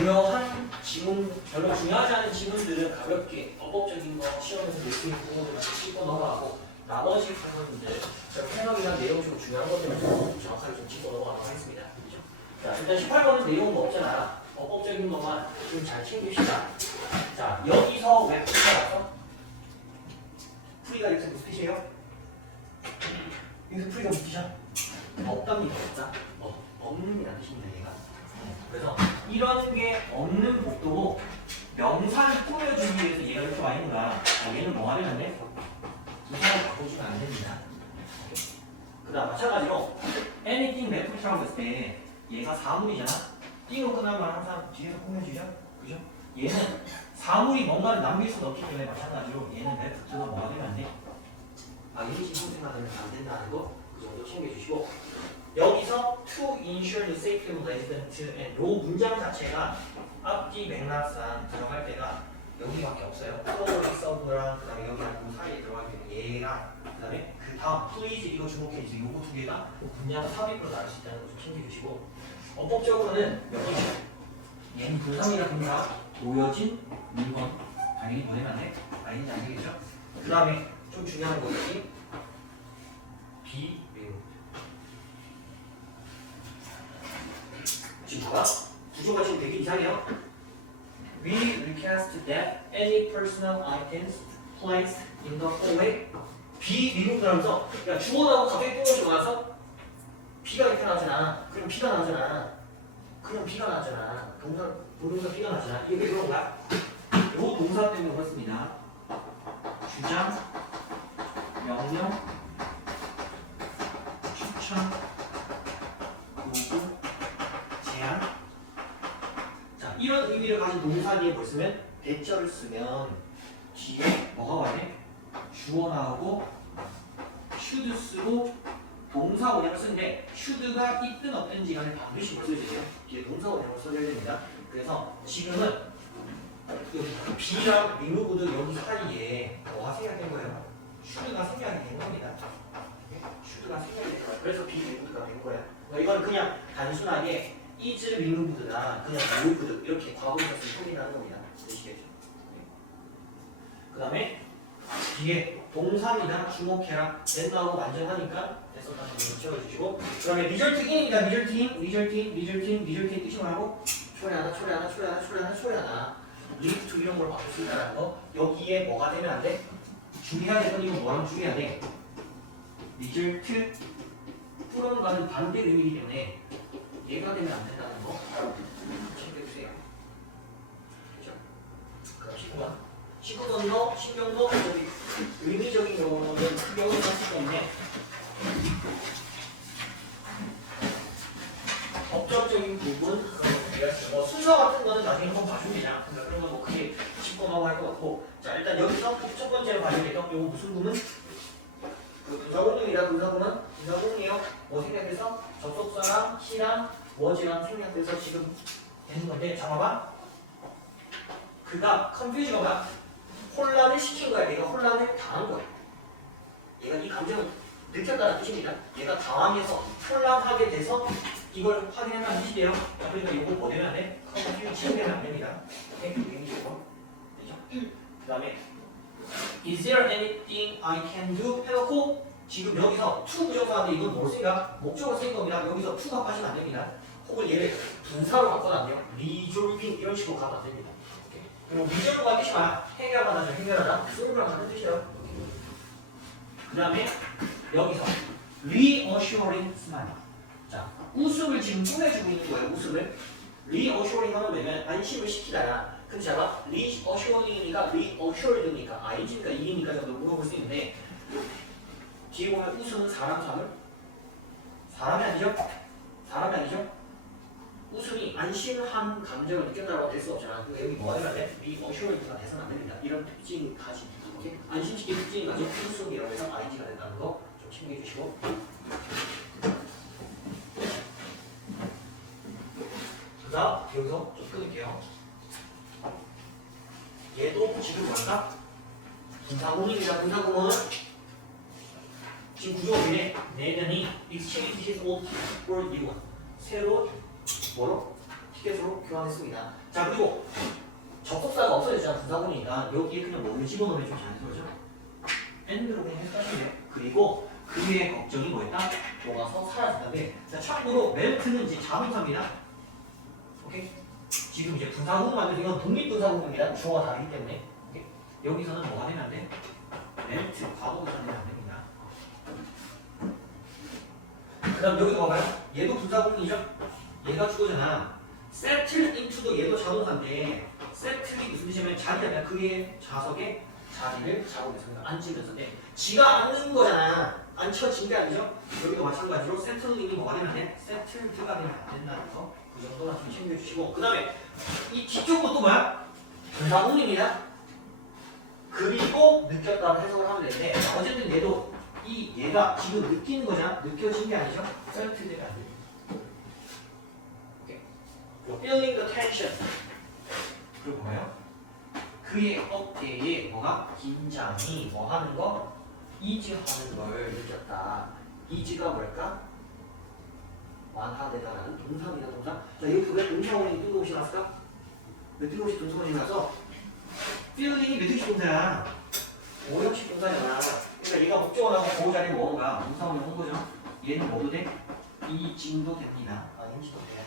중요한 지문, 별로 중요하지 않은 지문들은 가볍게 어법적인 거 시험에서 낼 수 있는 부분들만 짚고 넘어가고 나머지 부분들 해석이나 내용 좀 중요한 것들은 좀 정확하게 좀 짚고 넘어가도록 하겠습니다. 그죠? 자, 일단 18번은 내용은 뭐 없잖아. 어법적인 것만 좀 잘 챙깁시다. 자, 여기서 왜 풀이가 나서? 풀이가 이렇게 무슨 뜻이에요? 여기서 풀이가 무슨 뜻이야? 없답니다. 없다. 없는이라는 뜻입니다. 얘가. 그래서 이런 게 없는 복도로 명사를 꾸며주기 위해서 얘가 이렇게 와 있는 거야. 얘는 뭐 하면 돼? 부사를 바꿔주면 안 됩니다. 그 다음 마찬가지로 anything reference라고 했을 때 얘가 사물이잖아. 띵으로 끝나면 항상 뒤에서 꾸며주죠. 그죠? 얘는 사물이 뭔가를 남겨서 넣기 때문에 마찬가지로 얘는 레프트가 뭐가 되면 안 돼? 얘는 지금 생각하면 안 된다는 거 그 정도 챙겨주시고 여기서 to ensure the safety of resident and 요 문장 자체가 앞뒤 맥락상 들어갈 때가 여기밖에 없어요. for example랑 그 다음에 여기랑 그 사이에 들어갈 때는 얘가 그 다음에 그 다음 please 이거 주목해 주세요. 요거 두 개가 문장 삽입으로 나올 수 있다는 거 좀 챙겨주시고 어법적으로는 여기 얘는 불상이라 분사 놓여진 물건 당연히 보내면 안 돼? 아닌지 안 되겠죠? 그 다음에 좀 중요한 거 여기 비외우 지금 봐봐 구조가 지금 되게 이상해요. We request that any personal items placed in the hallway 비미국이라면서 야 주어나고 갑자기 뚫어지고 나서 비가 이렇게 나잖아. 그럼 비가 나잖아. 그럼 비가 나잖아. 동사 비가 나잖아. 이게 왜 그런 거야? 요 동사 때문에 그렇습니다. 주장, 명령, 추천, 요구, 제안. 자, 이런 의미를 가진 동사 뒤에 뭘 쓰면 대절을 쓰면 뒤에 뭐가 와야 돼? 주어 나오고 should 쓰고 동사 원형을 쓰는데 should가 있든 없든지 간에 반드시 뭘 써야 돼요? 뒤에 동사 원형을 써야 됩니다. 그래서 지금은 여기 B랑 리무브드 여기 사이에 뭐가 생략된 거예요? should가 생략이 된 겁니다. should가 생략이 된 거예요. 그래서 B 리무브드가 된 거예요. 이건 그냥 단순하게 is removed나 그냥 removed 이렇게 과거에서 소리 나는 겁니다. 되시겠죠? 그 다음에 뒤에 동사입니다. 주목해라. 된다고 완전하니까 됐었다는 걸 채워주시고 그 다음에 result in입니다. result in 뜻이 뭐라고? 초래하다 lead to 이런 걸 바꿀 수 있다는 거 여기에 뭐가 되면 안 돼? 중요해야 되는 이거 뭐랑 중요해야 돼? result 프롬과는 반대 의미이기 때문에 얘가 되면 안 된다는 거 챙겨주세요. 그죠? 그럼 19번도 신경도 의미적인 경우는 크게 어렵기 때문에 법적인 부분 뭐 순서 같은 거는 나중에 한번 봐줍니다. 그런 건 뭐 크게 짚고 넘어갈 것 같고 자 일단 여기서 첫 번째로 발견했던 이거 무슨 부분? 그 분사공룡이라 분사공이에요. 뭐 생략돼서 접속사랑 시랑 워즈랑 생략돼서 지금 되는 건데 잠깐만 그가 컨퓨즈가 뭐야? 혼란을 시킨 거야. 얘가 혼란을 당한 거야. 얘가 이 감정을 느꼈다는 뜻입니다. 얘가 당황해서 혼란하게 돼서 이걸 확인하는 뜻이에요. 그러니까 이거 뭐 되면 안 돼? 컨퓨즈 되면 안 됩니다. 오케이? 되죠? 그 다음에 Is there anything I can do? 해놓고 지금 여기서 to 부정사인데 이건 뭘 쓰니까 목적으로 쓰인 겁니다. 여기서 to가 빠지면 안 됩니다. 혹은 얘를 분사로 바꿔도 안 돼요. resolving 이런 식으로 가도 안 됩니다. 그리고 resolve가 뜻이 뭐야? 해결하다, 해결하다. solve랑 같은 뜻이에요. 그 다음에 여기서 reassuring smile. 자, 웃음을 지금 꾸며주고 있는 거예요. 웃음을. reassuring 하면 되면 안심을 시키다야. 그럼 제가 reassuring이니까 reassured니까 ing니까 이니까 정도 물어볼 수 있는데 뒤에 보면 웃음은 사람 사물? 사람이 아니죠? 사람이 아니죠? 웃음이 안심한 감정을 느꼈다고 될 수 없잖아. 그러니까 여기 뭐 해야 돼? reassured가 돼서는 안 됩니다. 이런 특징까지 이렇게 안심시키는 특징이 가지고 웃음이라고 해서 ing가 된다는 거 좀 챙겨주시고 자, 여기서 좀 끊을게요. 얘도 지금 뭐랄까? 분사공입니다. 분사공은 지금 구조가 내년이 exchange his old for new one. 새로 뭐로? 티켓으로 교환했습니다. 자 그리고 접속사가 없어졌잖아. 분사구니까 여기에 그냥 뭐를 집어넣으면 좀 자연스러워져? and로 그냥 해석하시면 돼요. 그리고 그의 걱정이 뭐였다? 녹아서 사라진다는데 자 참고로 melt는 이제 자동사입니다. 오케이? 지금 이제 분사구문 만들 이건 독립분사구문입니다. 주어가 다르기 때문에 오케이? 여기서는 뭐가 되면 안 돼? melt 과거분사 되면 안 됩니다. 그 다음 여기도 봐봐요. 얘도 분사구문이죠? 얘가 주어잖아. settle into도 얘도 자동사인데 settle이 무슨 뜻이냐면 자리라면 그의 좌석에 자리를 잡으면서 앉으면서인데 지가 앉는 거잖아. 앉혀진 게 아니죠? 여기도 마찬가지로 settling이 뭐가 되면 안 돼? settled가 되면 안 된다는 거. 그 정도만 좀 챙겨주시고 그 다음에 이 뒤쪽 것도 뭐야? 분사구문입니다. 그리고 느꼈다고 해석을 하면 되는데 어쨌든 얘도 얘가 지금 느끼는 거잖아. 느껴진 게 아니죠? felt 되면 안 돼. feeling the tension. 그리고 뭐예요? 그의 어깨에 뭐가? 긴장이 뭐 하는 거? 이즈하는 걸 느꼈다. 이즈가 뭘까? 완화되다라는 동사입니다. 동사. 자 여기서 왜 동사원이 뜬금없이 나왔을까? 왜 뜬금없이 동사원이 나와서 feeling이 몇 형식 동사야? 5형식 동사잖아. 그러니까 얘가 목적어라고 보호 자리에 뭐가? 동사원이 온 거죠. 얘는 뭐도 돼? 이징도 됩니다. 임시도 돼.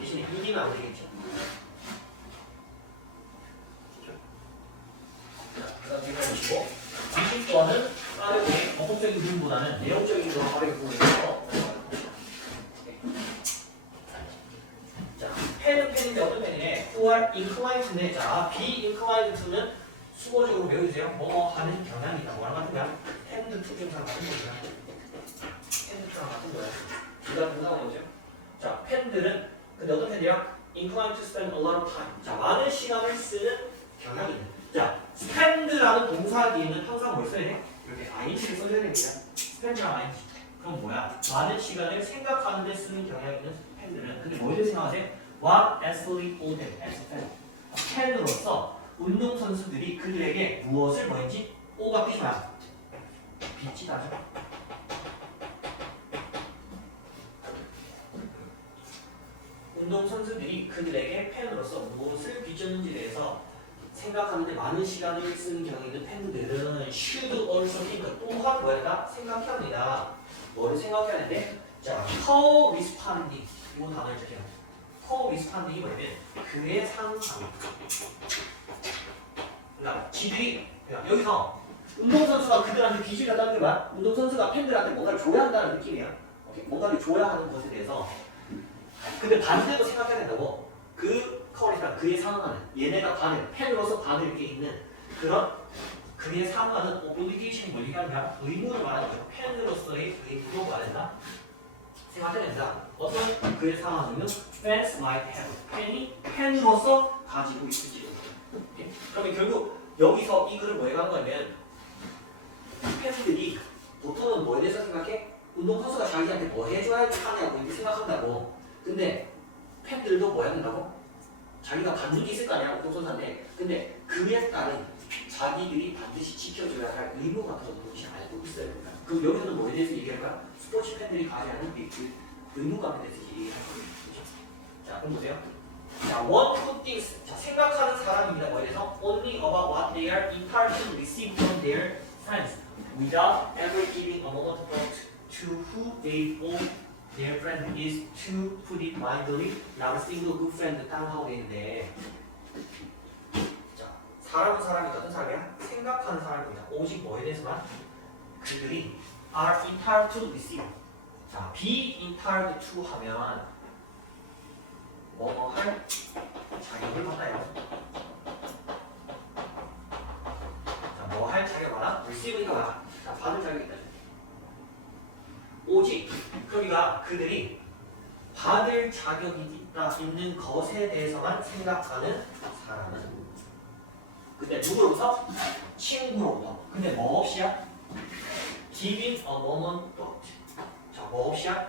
대신에 이기는 안 되겠죠. 자, 그 다음 제가 보시고 20번은 빠르게 법적인 부분보다는 내용적인 거 빠르게 보면서 자, 펜은 펜인데 어떤 펜이네? who are inclined인데 자, be inclined to는 수어적으로 배워주세요. 뭐 하는 경향이 있다. 뭐랑 같은 거야? tend to 경상 같은 거야. tend to랑 같은 거야. 그 다음 동사가 뭐죠? 자, 펜들은 근데 어떤 펜이야? inclined to spend a lot of time. 자, 많은 시간을 쓰는 경향이 있는. 자, spend라는 동사 뒤에는 항상 뭘 써야 돼? 이렇게 ing를 써줘야 됩니다. spend랑 ing. 그럼 뭐야? 많은 시간을 생각하는 데 쓰는 경향이 있는 펜들은 근데 뭐에 대해 생각하세요? What athlete would have as a fan? 펜으로서 운동선수들이 그들에게 무엇을 뭐인지 O가 뜻이 뭐야? 비치다죠. 운동선수들이 그들에게 펜으로서 무엇을 비쳤는지에 대해서 생각하는데 많은 시간을 쓰는 경향이 있는 팬들은 should also think 또한 뭐였다? 생각해야 합니다. 뭐를 생각해야 하는데 자, co-responding 이 단어를 적혀요. co-responding이 뭐냐면 그의 상황 그러니까 지들이 여기서 운동선수가 그들한테 빚을 갖다는 게 뭐야? 운동선수가 팬들한테 뭔가를 줘야 한다는 느낌이야. 오케이? 뭔가를 줘야 하는 것에 대해서 근데 반대도 생각해야 된다고. 그 커리가 그에 상응하는 얘네가 받을 팬으로서 받을 게 있는 그런 그에 상응하는 오블리게이션이 뭘 얘기하는 거야? 의무를 말하는 거죠. 팬으로서의 의무로 말한다. 생각해야 된다. 어떤 그에 상응하는 fans might have 팬이 팬으로서 가지고 있을지. 그러면 결국 여기서 이 글을 뭐 해가는 거냐면 팬들이 보통은 뭐에 대해서 생각해? 운동선수가 자기한테 뭐 해줘야 하냐고 이렇게 생각한다고. 근데 팬들도 뭐 해야 된다고? 자기가 받는 게 있을 거 아니야, 운동선수한테. 근데 그에 따른 자기들이 반드시 지켜줘야 할 의무 같은 것을 알고 있어야 됩니다. 그럼 여기서는 뭐에 대해서 얘기할 거야? 스포츠 팬들이 가져야 하는 그 의무감에 대해서 얘기할 거예요. 자, 그럼 보세요. 자, one who thinks. 자, 생각하는 사람입니다. 뭐에 대해서? Only about what they are entitled to receive from their friends, without ever giving a moment of thought to who they owe their friend is to put it mildly. Not a single good friend 딱 하고 있는데 자, 사람은 사람이 어떤 사람이야? 생각하는 사람입니다. 오직 뭐에 대해서만? 그들이 are entitled to receive. 자, be entitled to 하면 뭐 할 자격을 받아요. 자, 뭐 할 자격 받아? receive니까 받아. 자, 받을 자격이 있다. 오직 그러니까 그들이 받을 자격이 있는 것에 대해서만 생각하는 사람은 근데 누구로부터? 친구로부터. 근데 뭐 없이야? giving a moment thought. 자, 뭐 없이야?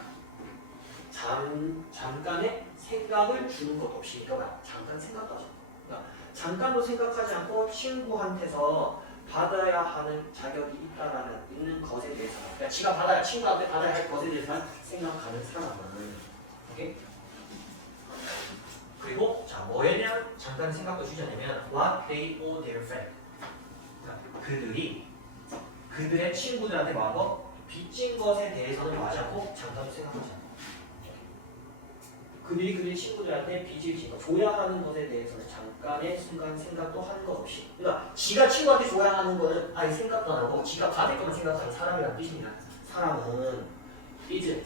잠깐의 생각을 주는 것도 없이. 그러니까 잠깐 생각도 하죠. 그러니까 잠깐도 생각하지 않고 친구한테서 받아야 하는 자격이 있는 것에 대해서, 그러니까 지가 친구한테 받아야 할 것에 대해서 생각하는 사람은, 오케이? 그리고 자 뭐에 대한 잠깐 생각도 주자냐면 what they owe their friend. 그러니까 그들이 그들의 친구들한테 뭐하고 빚진 것에 대해서는 말하지 않고 잠깐 생각하지 않고 그들이 친구들한테 빚을 지고 줘야 하는 것에 대해서는 잠깐의 순간 생각도 하는 것 없이 그러니까 지가 친구한테 줘야 하는 거는 아예 생각도 안 하고 지가 받을 것만 생각하는 사람이라는 뜻입니다. 사람은 is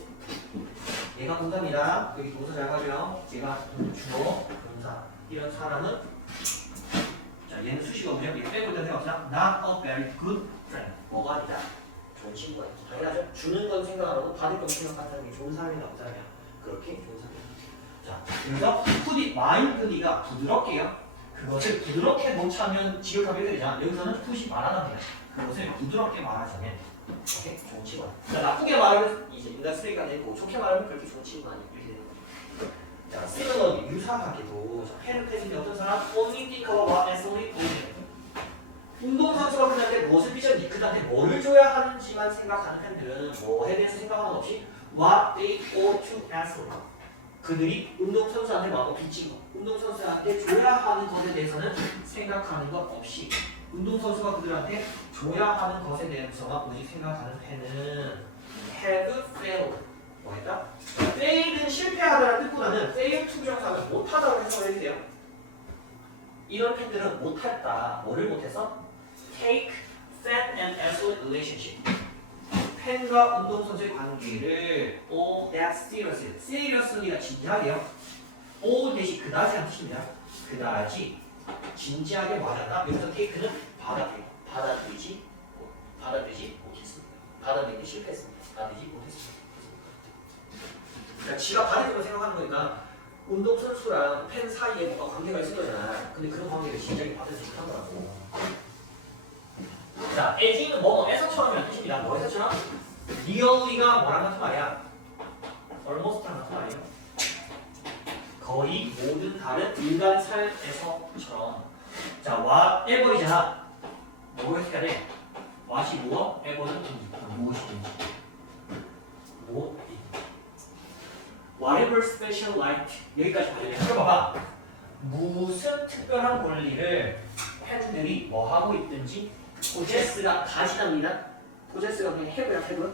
얘가 동사입니다. 여기 동사 잘 하고요. 얘가 주어 동사 이런 사람은 자 얘는 수식어고요. 얘 빼고 일단 생각합시다. Not a very good friend. 뭐가 아니다. 좋은 친구가 있지. 당연하죠. 주는 건 생각 안 하고 받을 건 생각하는 사람이 좋은 사람이 나온 사람이야. 그렇게 좋은 사람이야. 자 그래서 푸디 마인드니가 부드럽게요. 그것을 부드럽게 못차면 지역하게 되잖아. 여기서는 푸시 말하답니다. 그것을 부드럽게 말하자면 오케이 좋은 친구. 자 나쁘게 말하면 이제 인간 쓰레기가 되고 좋게 말하면 그렇게 좋은 친구가 아니고 이렇게 되는 거예요. 자 시그널이 유사하게도 펜을 펴진 어떤 사람 only think about as only only 운동선수가 그한테 무엇을 삐졌니? 그한테 뭐를 줘야 하는지만 생각하는 팬들은 뭐에 대해서 생각하는 것 없이 what they ought to ask for. 그들이 운동선수한테 뭐하고 빚진 거 운동선수한테 줘야 하는 것에 대해서는 생각하는 것 없이 운동선수가 그들한테 줘야 하는 것에 대해서만 오직 생각하는 팬은 have failed 뭐했다? fail은 실패하다라는 뜻보다는 fail to 정사는 못하다고 해석을 해주세요. 이런 팬들은 못했다. 뭐를 못해서? take fan and athlete relationship. 팬과 운동선수의 관계를 all that seriously. seriously가 진지하게요. all 대신 그다지란 뜻입니다. 그다지 진지하게 말한다. 여기서 take는 받아들이지 못했습니다. 받아들이기 실패했습니다. 받아들이지 못했습니다. 그러니까 지가 받을 거라고 생각하는 거니까 운동선수랑 팬 사이에 뭔가 관계가 있을 거잖아. 근데 그런 관계를 진작에 받을 수 못한 거라고. 자, as는 뭐에서처럼이라는 뜻입니다. 뭐에서처럼? really가 뭐랑 같은 말이야? almost랑 같은 말이에요. 거의 모든 다른 인간 삶에서처럼. 자, whatever이잖아. 뭐로 해석해야 돼? what이 무엇? ever는 무엇이든지. whatever special right 여기까지 봐야 돼. 그럼 봐봐. 무슨 특별한 권리를 팬들이 뭐 하고 있든지 possess가 가지답니다. possess가 그냥 have야 have.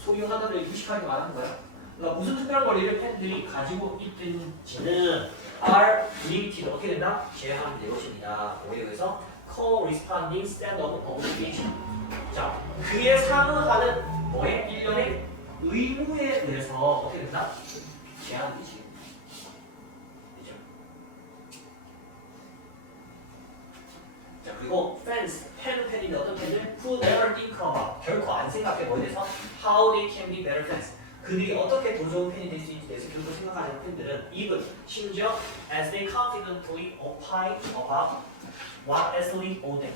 소유하다를 무식하게 말하는 거야. 그러니까 무슨 특별한 권리를 팬들이 가지고 있든지는 are limited 어떻게 된다? 제한될 것입니다. 여기서 corresponding stand of obligation. 자, 그에 상응하는 뭐에 일련의 의무에 의해서 어떻게 된다? 제한되지. 그죠? 자 그리고 fans, 팬인데 어떤 팬들? Who never think about 결코 안 생각해 뭐에 대해서? How they can be better fans. 그들이 어떻게 더 좋은 팬이 될 수 있는지 대해서 결코 생각하지 않는 팬들은 even 심지어 as they confidently opine about what actually owe them.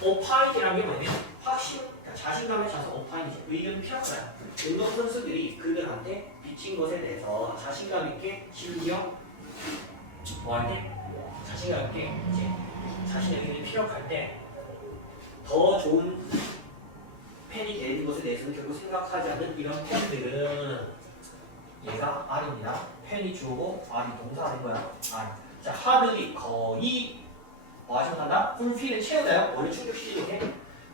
opine이라는 게 뭐냐면 확신, 그러니까 자신감에 차서 opine이죠. 의견을 피합니다. 운동선수들이 그들한테 빚진 것에 대해서 자신감 있게 심지어 뭐한테 자신감 있게 이제 자신의 의견이 피력할 때 더 좋은 팬이 되는 것에 대해서는 결국 생각하지 않는 이런 팬들은 얘가 R입니다. 팬이 주어고 R이 동사 아닌 거야. R. 자, hardly 거의 뭐 하지 못한다? fulfill은 채우나요? 원래 충족시키지 못해?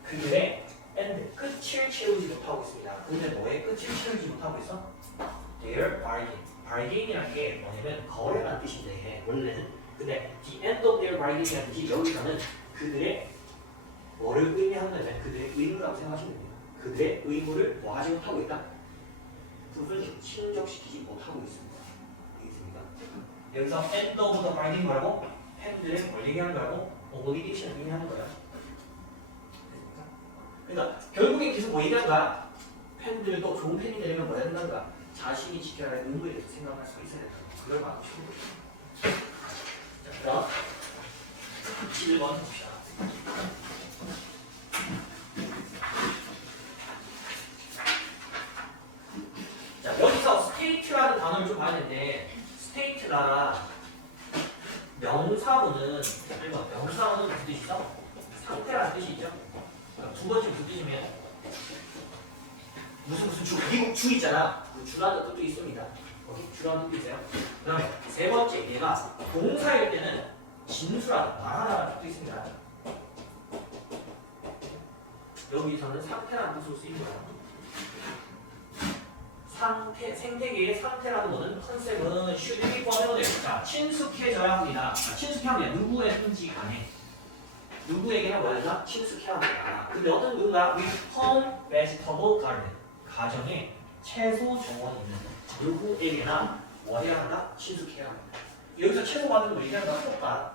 그들의 end 끝을 채우지 못하고 있습니다. 근데 뭐의 끝을 채우지 못하고 있어? Their bargain. bargain이라는 게 뭐냐면 거래라는 뜻인데 원래는 근데 the end of their bargain이라는 뜻이 여기서는 그들의 뭐를 의미하냐면 그들의 의무라고 생각하시면 됩니다. 그들의 의무를 뭐 하지 못하고 있다? 부분을 충족시키지 못하고 있습니다. 알겠습니까? 여기서 end of the bargain 뭐라고? 팬들의 뭘 얘기하는 거라고? obligation 의미하는 거야. 그러니까 결국에 계속 뭐 얘기하는 거야? 팬들도 좋은 팬이 되려면 뭐 해야 된다는 거야? 자신이 지켜야 할 의무에 대해서 생각할 수 있어야 된다. 그걸 말하고 싶은 거죠. 자, 그다음 11번 봅시다. 자, 여기서 state라는 단어를 좀 봐야 되는데 state가 명사문은 무슨 뜻이 있어? 상태라는 뜻이 있죠? 두 번째 무슨 뜻이면 무슨 주, 미국 주 있잖아. 그 주라는 뜻도 있습니다. 여기 주라는 뜻이 있어요. 그 다음에 세 번째 얘가 동사일 때는 진수라는 말하다라는 뜻도 있습니다. 여기서는 상태라는 뜻으로 쓰입니다. 상태, 생태계의 상태라는 것은 컨셉은 should be formulated. 자, 친숙해져야 합니다. 친숙해야 합니다. 누구에든지 간에. 누구에게나 뭐야 되나? 친숙해야 합니다. 근데 어떤 누군가 with home vegetable garden. 가정에 채소 정원이 있는 누구에게나 뭐 해야 한다? 친숙해야 합니다. 여기서 채소 받는 거 얘기하는 거 똑같아.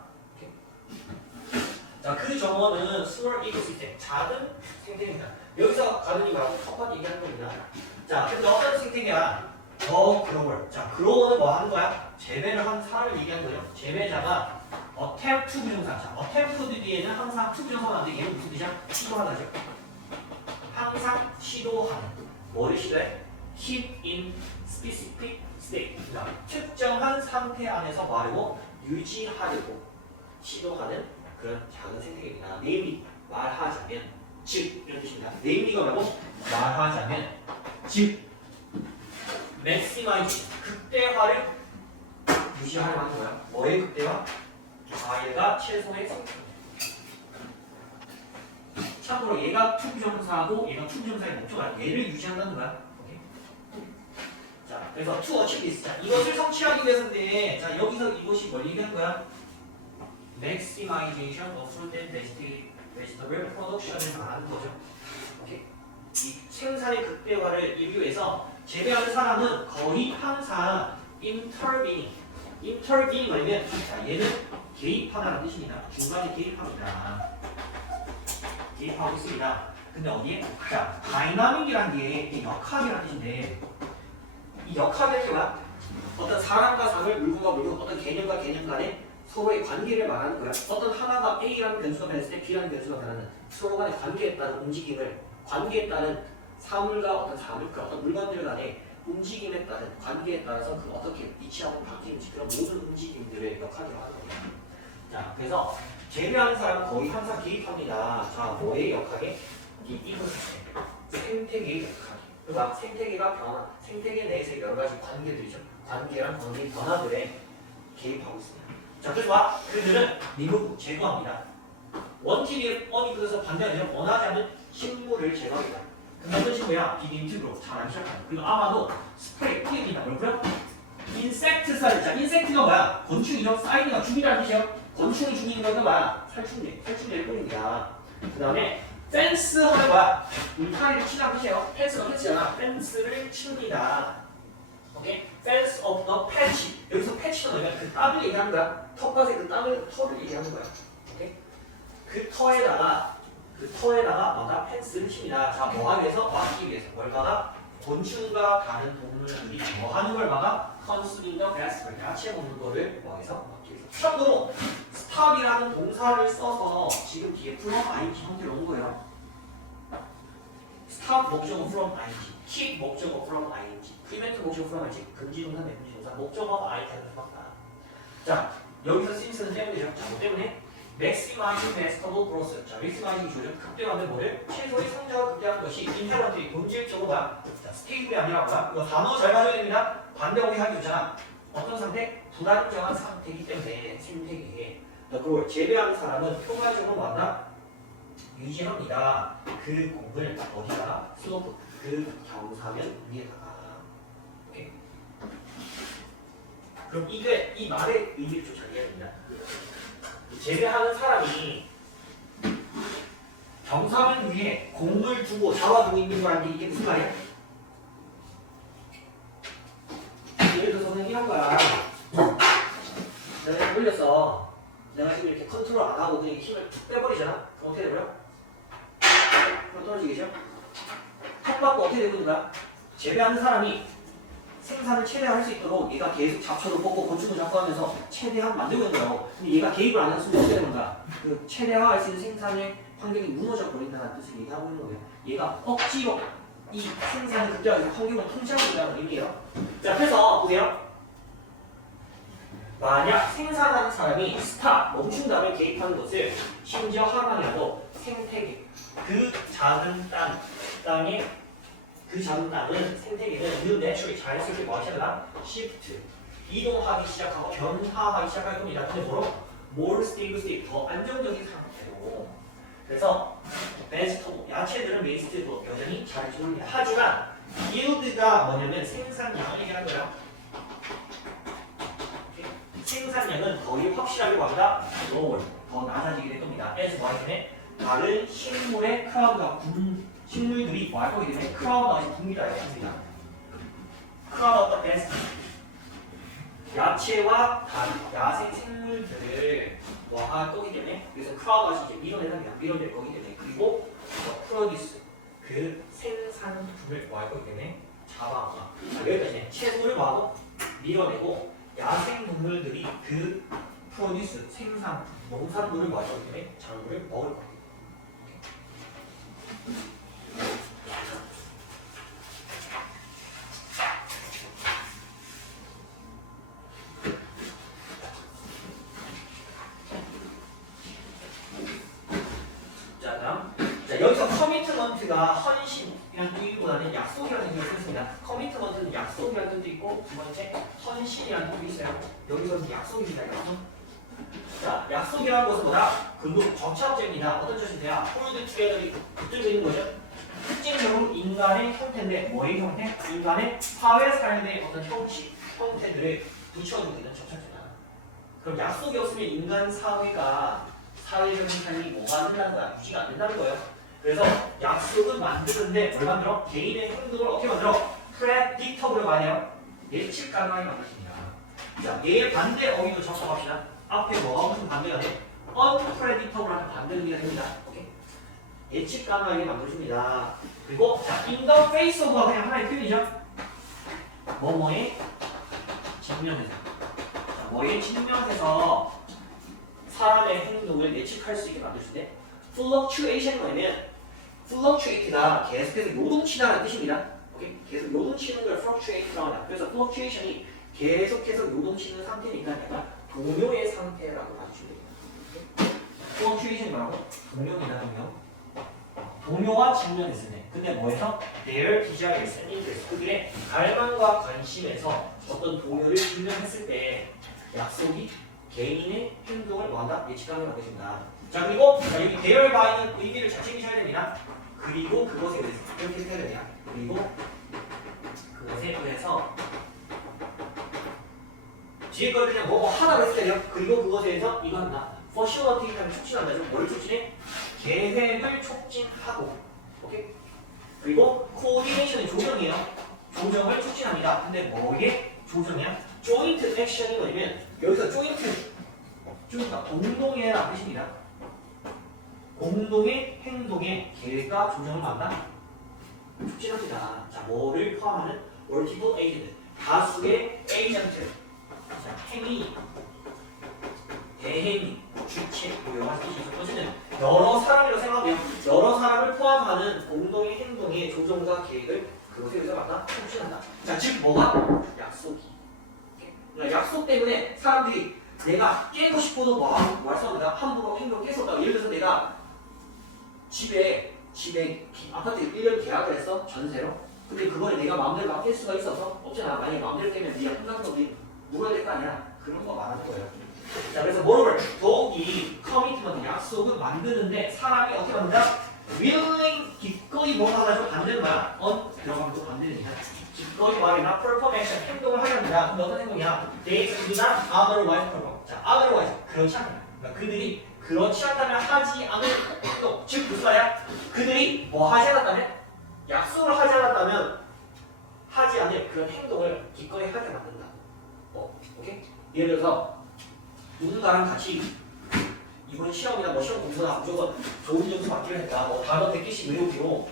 자, 그 정원은 small ecosystem, 작은 생태계입니다. 여기서 가든이 말하고 텃밭 얘기하는 겁니다. 자, 근데 어떤 생태계야? 더 grower. 자, grower는 뭐 하는 거야? 재배를 한 사람을 얘기하는 거예요. 재배자가 attempt to 부정사. 자, attempt 뒤에는 항상 to 부정사가 안 돼. 얘는 무슨 뜻이야? 시도하다죠. 항상 시도하는. 뭐를 시도해? keep in specific state. 그러니까 특정한 상태 안에서 말하고 유지하려고 시도하는 그런 작은 생태계입니다. namely 말하자면 즉 이런 뜻입니다. namely가 뭐고? 말하자면 즉 maximize 극대화를 유지하려고 하는 거야. 뭐의 극대화? 얘가 최소의 생태. 참고로 얘가 투부정사고 얘가 투부정사의 목적은 얘를 유지한다는 거야. 오케이? 자, 그래서 to achieve this. 자, 이것을 성취하기 위해서인데, 자, 여기서 이것이 뭘 얘기하는 거야? maximization of fruit and vegetable production을 말하는 거죠. 오케이? 이 생산의 극대화를 이루기 위해서 재배하는 사람은 거의 항상 intervening 말이면 자, 얘는 개입하다는 뜻입니다. 중간에 개입합니다. 개입하고 있습니다. 근데 어디에? 자, 다이나믹이라는 게 역학이라는 뜻인데 이 역학이라는 게 뭐야? 어떤 사람과 사람을 물건과 물건, 어떤 개념과 개념 간의 서로의 관계를 말하는 거야. 어떤 하나가 A라는 변수가 변했을 때 B라는 변수가 변하는 서로 간의 관계에 따른 움직임을, 관계에 따른 사물과 어떤 사물과 어떤 물건들 간의 움직임에 따른 관계에 따라서 그 어떻게 위치하고 바뀌는지 그런 모든 움직임들을 역학이라고 하는 겁니다. 자, 그래서 재배하는 사람은 거의 항상 개입합니다. 자, 뭐의 역학에? 이코시스템, 생태계의 역학이. 그러니까 생태계가 변화, 생태계 내에서의 여러 가지 관계들이죠. 관계랑 관계 변화들에 개입하고 있습니다. 자, 그래서 그들은 리무브, 제거합니다. 원칙에 어니그에서 반대하면 원하지 않는 식물을 제거합니다. 근데 어떤 식물이야? 비긴트로 자라기 시작합니다. 그리고 아마도 스프레이 뿌립니다. 뭐라고요? 인섹트사이드. 자, 인섹트가 뭐야? 곤충이죠. 사이드가 죽이라는 뜻이에요. 곤충이 죽이는 거는 뭐야? 살충제를 뿌립니다. 그 다음에 펜스 하면 뭐야? 울타리를 치라는 뜻이에요. 펜스가 펜스잖아. 펜스를 칩니다. 오케이? Fence of the patch. 여기서 patch는 뭐냐? 그 땀을 얘기하는 거야. 텃밭의 그 털을 얘기하는 거야. 오케이? 그 터에다가 뭐다? 펜스를 칩니다. 자, 뭐 하기 위해서? 막기 위해서. 뭘 막아? 곤충과 다른 동물들이 뭐 하는 걸 막아? Consuming the grass. 야채 먹는 거를 뭐 해서 막기 위해서. 참고로 stop이라는 동사를 써서 지금 뒤에 from ing 형태로 온 거예요. stop 목적어 from ing, keep 목적어 from ing, prevent 목적어 from ing, 금지 동사, 내분지 동사, 목적어가 ing를 맞다. 자, 여기서 쓰임새는 때문이죠. 자, 뭐 때문에? maximizing vegetable growth. 자, maximizing 조절, 극대화하는 뭐를? 채소의 성장을 극대화하는 것이 inherently 본질적으로 자, state이 아니라 뭐야? 이거 단어 잘 가져야 됩니다. 반대어휘 하기 좋잖아. 어떤 상태? 불안정한 상태이기 때문에 생태계에. 그리고 재배하는 사람은 효과적으로 뭐한다? 유지합니다. 그 공을 어디다가? 슬로프, 그 경사면 위에다가. 오케이. 그럼 이 말의 의미를 좀 잘 이해해야 됩니다. 재배하는 사람이 경사면 위에 공을 두고 잡아두고 있는 거라는 게 이게 무슨 말이야? 예를 들어서 그냥 이런 거야. 내가 이렇게 올렸어. 내가 지금 이렇게 컨트롤 안 하고 그냥 힘을 툭 빼버리잖아? 그럼 어떻게 되버려? 그럼 떨어지겠죠? 텃밭도 어떻게 되는 거야? 재배하는 사람이 생산을 최대화할 수 있도록 얘가 계속 잡초도 뽑고 곤충도 잡고 하면서 최대한 만들고 있는 거라고. 근데 얘가 개입을 안 하는 순간 어떻게 되는 거야? 그 최대화할 수 있는 생산의 환경이 무너져 버린다는 뜻을 얘기하고 있는 거예요. 얘가 억지로 이 생산을 극대화해서 환경을 통제하고 있다는 의미예요. 자, 그래서 보세요. 만약 생산하는 사람이 스탑, 멈춘다면 개입하는 것을 심지어 하나라도 생태계, 그 작은 땅에 그 잡은 땅은 생태계는 new naturally 자연스럽게 뭐 하기 시작하다? shift 이동하기 시작하고 변화하기 시작할 겁니다. 근데 뭐로? more stable 더 안정적인 상태로. 그래서 베지터블 야채들은 베이스도 여전히 잘해주고 합니다. 하지만 yield가 뭐냐면 생산량을 얘기하는 거예요. 생산량은 거의 확실하게 뭐보다 lower 더 낮아지게 될 겁니다. as 뭐하기 때문에 다른 식물의 크라우드가 식물들이 뭐할 거기 때문에 크라우드가 굽니다. 했습니다. 크라우드 베스트 야채와 다른 야생 생물들을 뭐할 거기 때문에 그래서 크라우드가 이제 밀어내답니다. 밀어낼 거기 때문에 그리고 프로듀스 그 생산품을 뭐할 거기 때문에 잡아가 여기까지 채소를 뭐하고 밀어내고 야생 동물들이 그 프로듀스 생산 농산물을 뭐할 거기 때문에 작물을 먹을 거예요. 자, 여기서 커미트먼트가 헌신이라는 뜻보다는 약속이라는 뜻을 썼습니다. 커미트먼트는 약속이라는 뜻도 있고 두 번째 헌신이라는 뜻도 있어요. 여기서는 약속입니다. 약속. 자, 약속이라는 것은 뭐다? 근육 접착제입니다. 어떤 뜻인데요? 홀드 투게더이 붙들고 있는 거죠. 특징적으로 인간의 형태인데 뭐의 형태? 인간의 사회 삶의 어떤 형태들을 붙여주고 있는 접착제다. 그럼 약속이 없으면 인간 사회가 사회적인 삶이 뭐가 안 된다는 거야? 유지가 안 된다는 거예요. 그래서 약속을 만드는데 뭘 만들어? 개인의 행동을 어떻게 만들어? predictable을 봐야 돼요. 예측 가능하게 만드십니다. 자, 얘의 반대 어휘도 적어봅시다. 앞에 뭐가 무슨 반대가 돼? unpredictable한테 반대 의미가 됩니다. 오케이? 예측 가능하게 만들어줍니다. 그리고 자, in the face of가 그냥 하나의 표현이죠. 뭐뭐의 직면에서. 자, 뭐의 직면에서 사람의 행동을 예측할 수 있게 만들 때 fluctuation이 뭐냐면 fluctuate가 계속해서 요동치다라는 뜻입니다. 오케이? 계속 요동치는 걸 fluctuate라고 합니다. 그래서 fluctuation이 계속해서 요동치는 상태니까 약간 동요의 상태라고 봐주시면 됩니다. fluctuation이 뭐라고? 동요입니다. 동요와 직면했을 때. 근데 뭐에서? Their desires and interests. 그들의 갈망과 관심에서 어떤 동요를 증명했을 때 약속이 개인의 행동을 뭐한다? 예측하는 것입니다. 자, 그리고 자, 여기 their by는 의미를 잘 챙기셔야 됩니다. 그리고 그것에 의해서 이렇게 해야 됩니다. 그리고 그것에 의해서 뒤에 걸 그냥 뭐 하나로 했을 때요. 그리고 그것에 의해서 이거 한다. facilitate 하면 촉진한다. 뭘 촉진해? 계획을 촉진하고. 오케이? 그리고 coordination이 조정이에요. 조정을 촉진합니다. 근데 뭐에 조정이야? joint action이 뭐냐면 여기서 joint가 공동의라는 뜻입니다. 공동의 행동의 계획과 조정을 한다. 촉진합니다. 자, 뭐를 포함하는 multiple agent, 다수의 에이전트. 자, 행위, 대행위, 주체, 여러 가지 뜻이 있죠. 어쨌든 여러 사람이라고 생각하면 여러 사람을 포함하는 공동의 행동의 조정과 계획을 그것에 의해서 만나 촉진한다. 자, 즉 뭐가? 약속이. 그러니까 약속 때문에 사람들이 내가 깨고 싶어도 뭐 할 수 없다. 함부로 행동 깨서다. 예를 들어서 내가 집에 아파트 1년 계약을 했어. 전세로. 근데 그거를 내가 마음대로 막 깰 수가 있어서 없잖아. 만약에 마음대로 깨면 네가 혼자서 물어야 될 거 아니야. 그런 거 말하는 거예요. 자, 그래서 moreover 더욱이 커미트먼트 약속을 만드는데 사람이 어떻게 만든다? willing 기꺼이 뭔가 하나를 반대는 거야. 들어가면 또 반대는 거야. 기꺼이 말이나 perform action 행동을 하려 합니다. 근데 어떤 행동이야? They do not otherwise perform. 자, otherwise 그렇지 않다. 그러니까 그들이 그렇지 않다면 하지 않을 행동. 즉 무슨 말이야? 그들이 뭐 하지 않았다면? 약속을 하지 않았다면 하지 않을 그런 행동을 기꺼이 하게 만든다. 오케이? 예를 들어서 누군가랑 같이 이번 시험이나 뭐 시험 공부나 무조건 좋은 점수 받기로 했다. 뭐 단어 100개씩 외우기로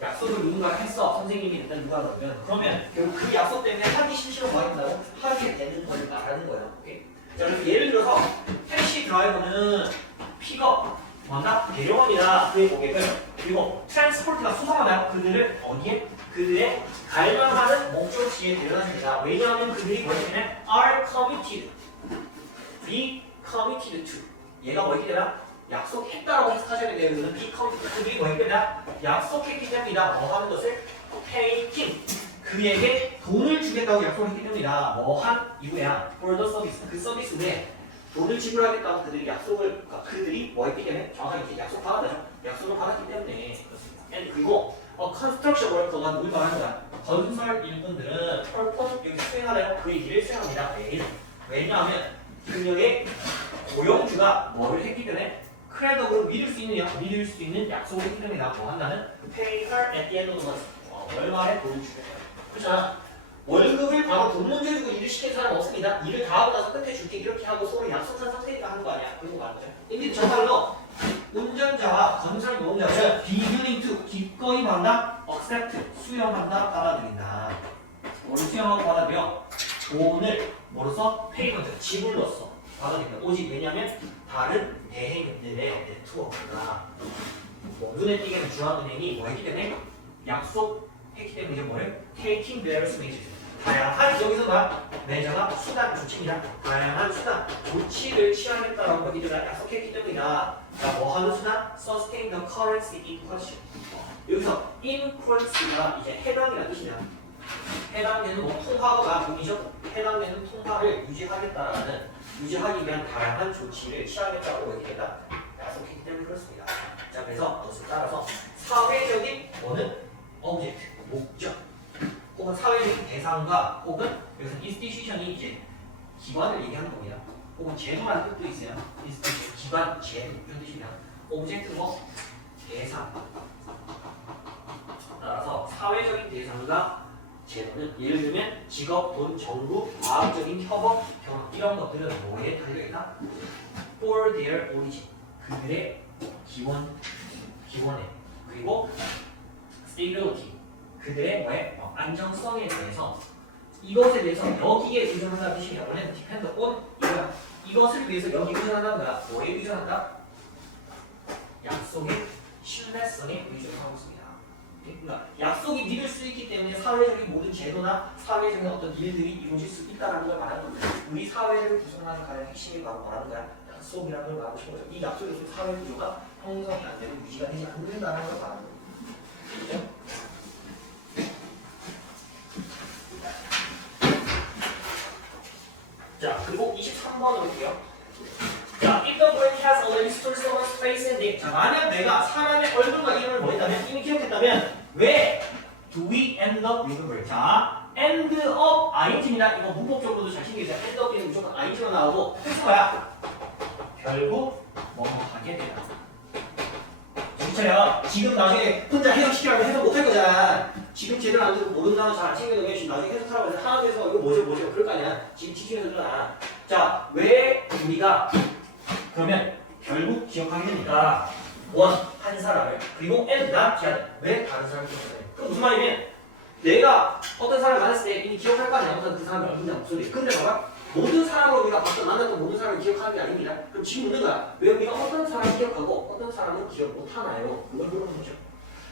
약속을 누군가랑 했어. 선생님이 일단 누가 그러면 결국 그 약속 때문에 하기 싫으면 뭐 한다고? 하게 되는 걸 말하는 거예요. 오케이? 자, 그래서 예를 들어서 택시 드라이버는 픽업, 뭐다? 대령합니다. 그의 고객을. 그리고 트랜스포트가 수송하나요? 그들을 어디에? 그들의 갈망하는 목적지에 데려다줍니다. 왜냐하면 그들이 뭐냐면 are committed, be committed to. 얘가 뭐였기 되나? 약속했다라고 해석하셔야 되는데 여기서는 become 그들이 뭐 했겠냐? 약속했기 때문이다. 뭐 하는 것을? paying 그에게 돈을 주겠다고 약속했기 때문이다. 뭐 한 이후야 for the service 그 서비스 후에 돈을 지불하겠다고 그들이 약속을 그러니까 그들이 뭐 했기 때문에 정확하게 이제 약속 받았죠. 약속을 받았기 때문에 그렇습니다. and 그리고 construction worker가 누굴 말하는 거야? 건설 일꾼들은 perform 여기 수행하나요? 그 일을 수행합니다. 매일. 왜냐하면 그녀의 고용주가 뭐를 했기 때문에 크레더를 믿을 수 있는 약속을 했기 때문에 뭐 한다는 pay her at the end of the month. 월말에 돈을 주겠다. 그렇잖아. 월급을 바로 돈 먼저 주고 일을 시킨 사람 없습니다. 일을 다 하고 나서 끝에 줄게 이렇게 하고 서로 약속한 상태니까 하는 거 아니야. 그런 거 말하는 거죠. 인데 정말로 운전자와 건설 노동자는 be willing to 기꺼이 받는다, accept 수용한다, 받아들인다. 뭐를 수용하고 받아들여? 돈을 뭐로써? 페이먼트 지불로써 받아들인다. 오직 왜냐면 다른 대행들의 네트워크가 뭐 눈에 띄게는 중앙은행이 뭐 했기 때문에 약속했기 때문에 이게 뭐를? taking various measures 다양한 여기서 봐 매저가 수단 조치입니다. 다양한 수단 조치를 취하겠다라고 이들아 약속했기 때문이다. 자, 뭐 하는 수단? sustain the currency in question. 여기서 in currency가 이제 해당이라는 뜻이냐? 해당되는 뭐 통화가 의미죠. 해당되는 통화를 유지하기 위한 다양한 조치를 취하겠다고 얘기했다. 약속했기 때문에 그렇습니다. 자, 그래서 그것을 따라서 사회적인 뭐는 object 목적. 혹은 사회적인 대상과 혹은 여기서 institution이 이제 기관을 얘기하는 겁니다. 혹은 제도라는 뜻도 있어요. institution, 기관, 제도 이런 뜻입니다. object는 뭐? 대상. 따라서 사회적인 대상과 제도는 예를 들면 직업, 돈, 정부, 과학적인 협업, 경험 이런 것들은 뭐에 달려있다? For their origin. 그들의 기원에 그리고 stability. 그들의 뭐에 안정성에 대해서 이것에 대해서 여기에 의존한다는 뜻이냐 원래는 depend on 이거야. 이것을 위해서 여기 의존한다는 거야. 뭐에 의존한다? 약속의 신뢰성에 의존하고 있습니다. 그러니까 약속이 믿을 수 있기 때문에 사회적인 모든 제도나 사회적인 어떤 일들이 이루어질 수 있다는 걸 말하는 겁니다. 우리 사회를 구성하는 가장 핵심이 바로 말하는 거야. 약속이라는 걸 말하고 싶은 거죠. 이 약속이 없으면 사회 구조가 형성이 안 되고 유지가 되지 않는다는 걸 말하는 겁니다. 그렇죠? 자, 그리고 23번으로 볼게요. 자, if the brain has already stored someone's face and name. 자, 만약 내가 사람의 얼굴과 이름을 뭐 했다면? 이미 기억했다면 왜 do we end up with the brain? 자, end up ing입니다. 이거 문법적으로도 잘 챙기세요. end up이 무조건 ing로 나오고 뜻은 뭐야? 결국 뭐뭐 하게 되다. 진짜요? 지금 나중에 혼자 해석시키라고 해석 못할 거잖아. 지금 제대로 안 듣고 모르는 단어 잘 안 챙겨놓으면 나중에 해석하라고 해서 하나 돼서 이거 뭐죠 그럴 거 아니야. 지금 지키면서 들어라. 자, 왜 우리가 그러면 결국 기억하게 되니까 한 사람을 그리고 and not the other 왜 다른 사람을 기억하게 돼? 그럼 무슨 말이면 내가 어떤 사람을 만났을 때 이미 기억할 거 아니야. 어떤 그 사람의 얼굴이나 목소리. 근데 봐봐 모든 사람을 우리가 만났던 모든 사람을 기억하는 게 아닙니다. 그럼 지금 묻는 거야. 왜 우리가 어떤 사람을 기억하고 어떤 사람은 기억 못하나요? 그걸 물어보는 거죠.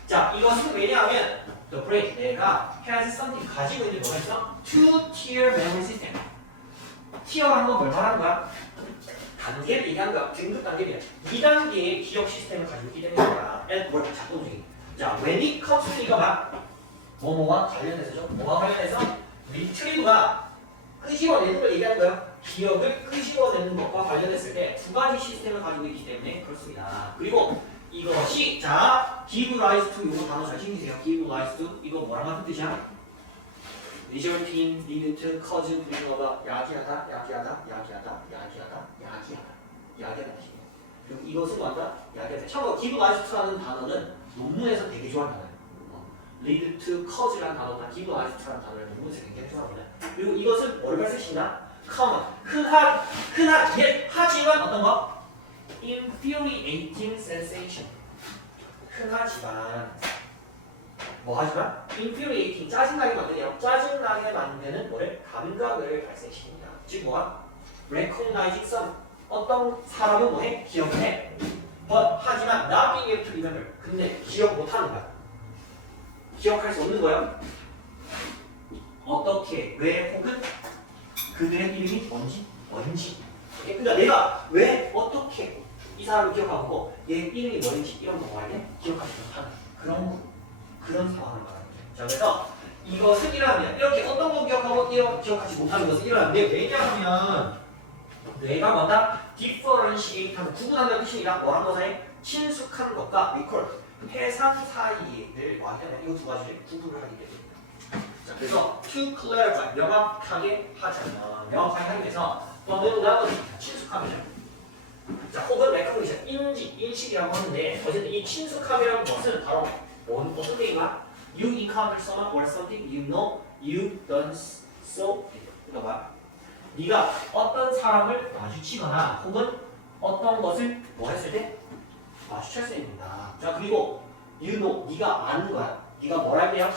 자, 이것은 왜냐하면 the brain 내가 has something 가지고 있는 뭐가 있어? two-tier memory system. tier라는 건 뭘 말하는 거야? 단계를 얘기하는 거야. 등급 단계냐. 2단계의 기억 시스템을 가지고 있기 때문이야. and 뭘 작동중이. 자, when it comes to 이거 봐. 뭐뭐와 관련해서죠. 뭐와 관련해서 retrieve가 끄집어내는 걸 얘기하는 거예요. 기억을 끄집어내는 것과 관련했을 때 두 가지 시스템을 가지고 있기 때문에 그렇습니다. 그리고 이것이 자 give rise to 이거 단어 잘 챙기세요. give rise to 이거 뭐랑 같은 뜻이야? result in, lead to, cause, bring about 야기하다 뜻이에요. 그리고 이것은 뭐한다? 야기하다. 참고로 give rise to라는 단어는 논문에서 되게 좋아하는 단어예요. lead to, cause라는 단어나 give rise to라는 단어를 논문에서 굉장히 좋아합니다. 그리고 이것은 뭐를 발생시키나? common, 하지만 어떤 거? infuriating sensation. 흔하지만 뭐 하지만 infuriating 짜증나게 만드네요. 짜증나게 만드는 뭐를? 감각을 발생시킵니다. 즉 뭐야? recognizing some 어떤 사람은 뭐해? 기억을 해. but 하지만 not being able to remember. 근데 기억 못하는 거야. 기억할 수 없는 거야. 어떻게? 왜? 혹은 그들의 이름이 뭔지? 그러니까 내가 왜? 어떻게? 이 사람을 기억하고 얘 이름이 뭐인지 이런 거 할 때 기억하지 못하는 그런 상황을 말하는 거죠. 자, 그래서 이것은 일어나면 이렇게 어떤 거 기억하고 기억하지 못하는 것은 일어나는데 왜냐하면 뇌가 뭐다? differentiate 하는 구분한다는 뜻입니다. 뭐라는 것에 친숙한 것과 recall 해상 사이를 뭐하냐면 이거 두 가지를 구분을 하기 때문입니다. 자, 그래서 to clarify 명확하게 하자면 명확하게 하기 위해서 fundamental 친숙함이죠. 자, 혹은 recognition 인식이라고 하는데 어쨌든 이 친숙함이라는 것은 바로 어떤 얘기가 you encounter someone or something you know you done so 이거 봐. 네가 어떤 사람을 마주치거나 혹은 어떤 것을 뭐 했을 때 마주칠 수 있습니다. 자, 그리고 you know 네가 아는 거야. 네가 뭘 할게요?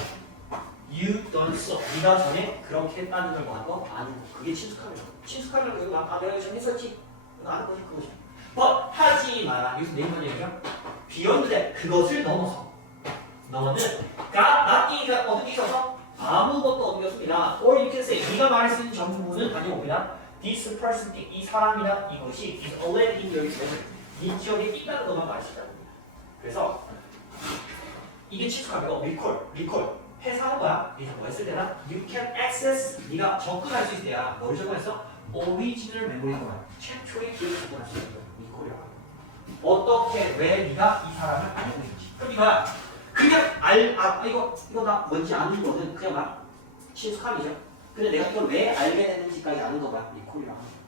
you done so 네가 전에 그렇게 했다는 걸 뭐 하는 거? 아는 거. 그게 친숙함이죠. 친숙함이라는 거 이거 내가 좀 했었지. 이거 아는 거지 그거지. but 하지만 여기서 내용만 얘기죠. beyond that 그것을 넘어서 너는 not 어디 있어서 아무것도 없는 것입니다. Or you can say 네가 말할 수 있는 전부는 아니옵니다. This person thing 이 사람이나 이것이 is already in your existence 이 지역에 있다는 것만 말할 수 있다는 겁니다. 그래서 이게 친숙하고 recall 회사하는 거야. 이제 뭐 했을 때나 you can access 네가 접근할 수 있을 때야. 뭘 접근했어? Original memory인 거야. 최초의 기억을 접근할 수 있는 거야. recall이라고 하는 거야. 어떻게 왜 네가 이 사람을 알고 있는지. 그럼 네가 그냥 이거 나 뭔지 아는 거는 그냥 막 친숙함이죠. 근데 내가 이걸 왜 알게 됐는지까지 아는 거가 리콜이라고 합니다.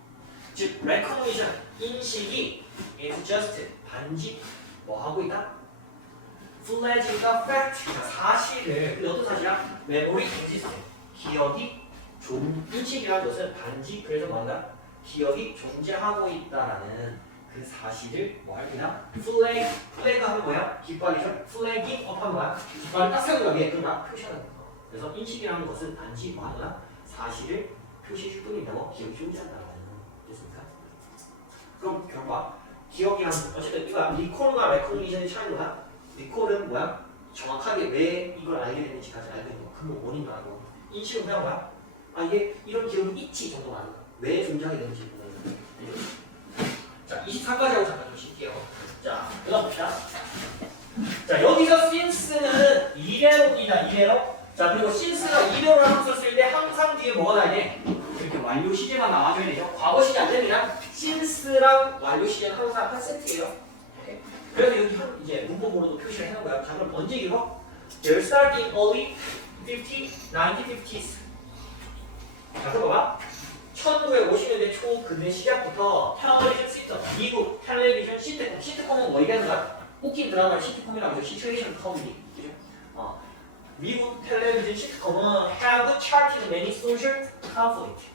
즉, recognition, 인식이 is just 단지 뭐 하고 있다? fledging과 fact, 사실을 근데 어떤 사실이야? memory exists, 기억이 인식이라는 것은 단지 그래서 뭔가 기억이 존재하고 있다라는 그 사실을 뭐 할 때나 플래그 하면 뭐야? 깃발이죠? 플래깅 업 하면 뭐야? 깃발을 딱 세우는 거야. 그걸 표시하는 거. 그래서 인식이라는 것은 단지 뭐 하거나 사실을 표시해 줄 뿐이라고 기억이 존재한다는 거. 됐습니까? 그럼 결과 기억이라는 것. 어쨌든 이거 리콜과 레코니션의 차이는 뭐야? 리콜은 뭐야? 정확하게 왜 이걸 알게 됐는지까지 알게 되는 거. 그 원인도 알고. 인식은 그냥 뭐야? 아 이게 이런 기억이 있지 정도만 아는 거. 왜 존재하게 되는지 보는 거. 자, 24까지 하고 잠깐 좀 쉴게요. 자, 그다음 봅시다. 자, 여기서 since는 이래로입니다. 이래로. 자, 그리고 since가 이래로 함수 쓸 때 항상 뒤에 뭐가 나야 돼? 이렇게 완료 시제만 나와줘야 되죠. 과거 시제 안 됩니다. since랑 완료 시제는 항상 한 세트예요. 오케이? 그래서 여기 이제 문법으로도 표시를 해놓은 거야. 자, 그럼 언제 이거? They're starting early 1950s. 자, 그거 봐. 1950년대 초 근대 시작부터 텔레비전 시트콤, 미국 텔레비전 시트콤은 뭐 얘기하는 거야? 웃긴 드라마를 시트콤이라고 하죠. 시츄에이션 코미디. 그죠? 미국 텔레비전 시트콤은 have charted many social conflict.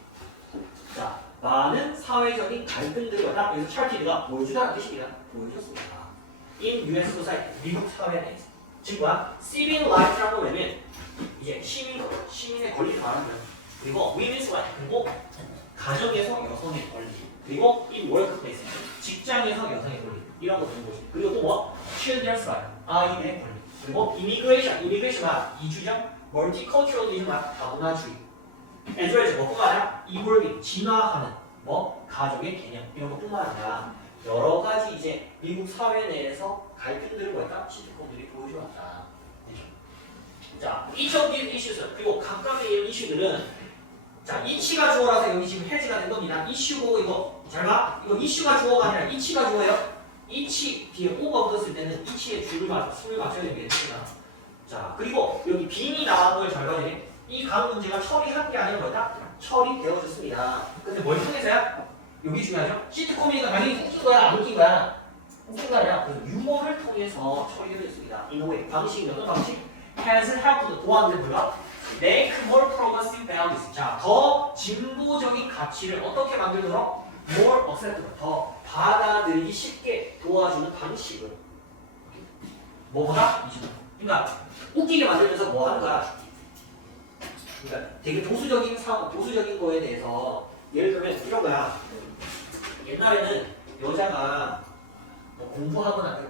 자, 많은 사회적인 갈등들이 왔다. 여기서 charted가 보여주다는 뜻입니다. 보여줬습니다. in US society, 미국 사회 내에서. 즉 뭐야? civil rights라고 하면 이제 시민의 권리를 말하는 거야. 그리고 women's right, 그리고 가정에서 여성의 권리, 그리고 in workplace, 직장에서 여성의 권리 이런 거 보는 거지. 그리고 또 뭐? children's right, 아이들의 권리. 그리고 immigration만 이주적, multiculturalism만 다문화주의. as well as 뭐가 아니라 evolving, 진화하는 뭐 가족의 개념 이런 것뿐만 아니라 여러 가지 이제 미국 사회 내에서 갈등들을 뭐랄까 시트콤들이 보여주었다. 자, each of these issues 그리고 각각의 이런 이슈들은 자, 이치가 주어라서 여기 지금 해지가 된 겁니다. 이슈고 이거 잘 봐. 이거 이슈가 주어가 아니라 이치가 주어예요. 이치 뒤에 오가 붙었을 때는 이치의 수를 맞춰야 되겠습니다. 자, 그리고 여기 빈이 나온 걸 잘 봐야 돼. 이 강 문제가 처리한 게 아니라 뭐다? 처리되어졌습니다. 근데 뭘 통해서야? 여기 중요하죠. 시트콤이니까 당연히 웃긴 거야, 안 웃긴 거야? 웃긴 거 아니라 그 유머를 통해서 처리되어졌습니다. in a way 방식이 어떤 방식? has helped 도와주는 뭐가? make more progressive values. 자, 더 진보적인 가치를 어떻게 만들도록 more acceptable, 더 받아들이기 쉽게 도와주는 방식을 뭐보다? 그러니까 웃기게 만들면서 뭐 하는 거야? 그러니까 되게 보수적인 거에 대해서 예를 들면 이런 거야. 옛날에는 여자가 뭐 공부하거나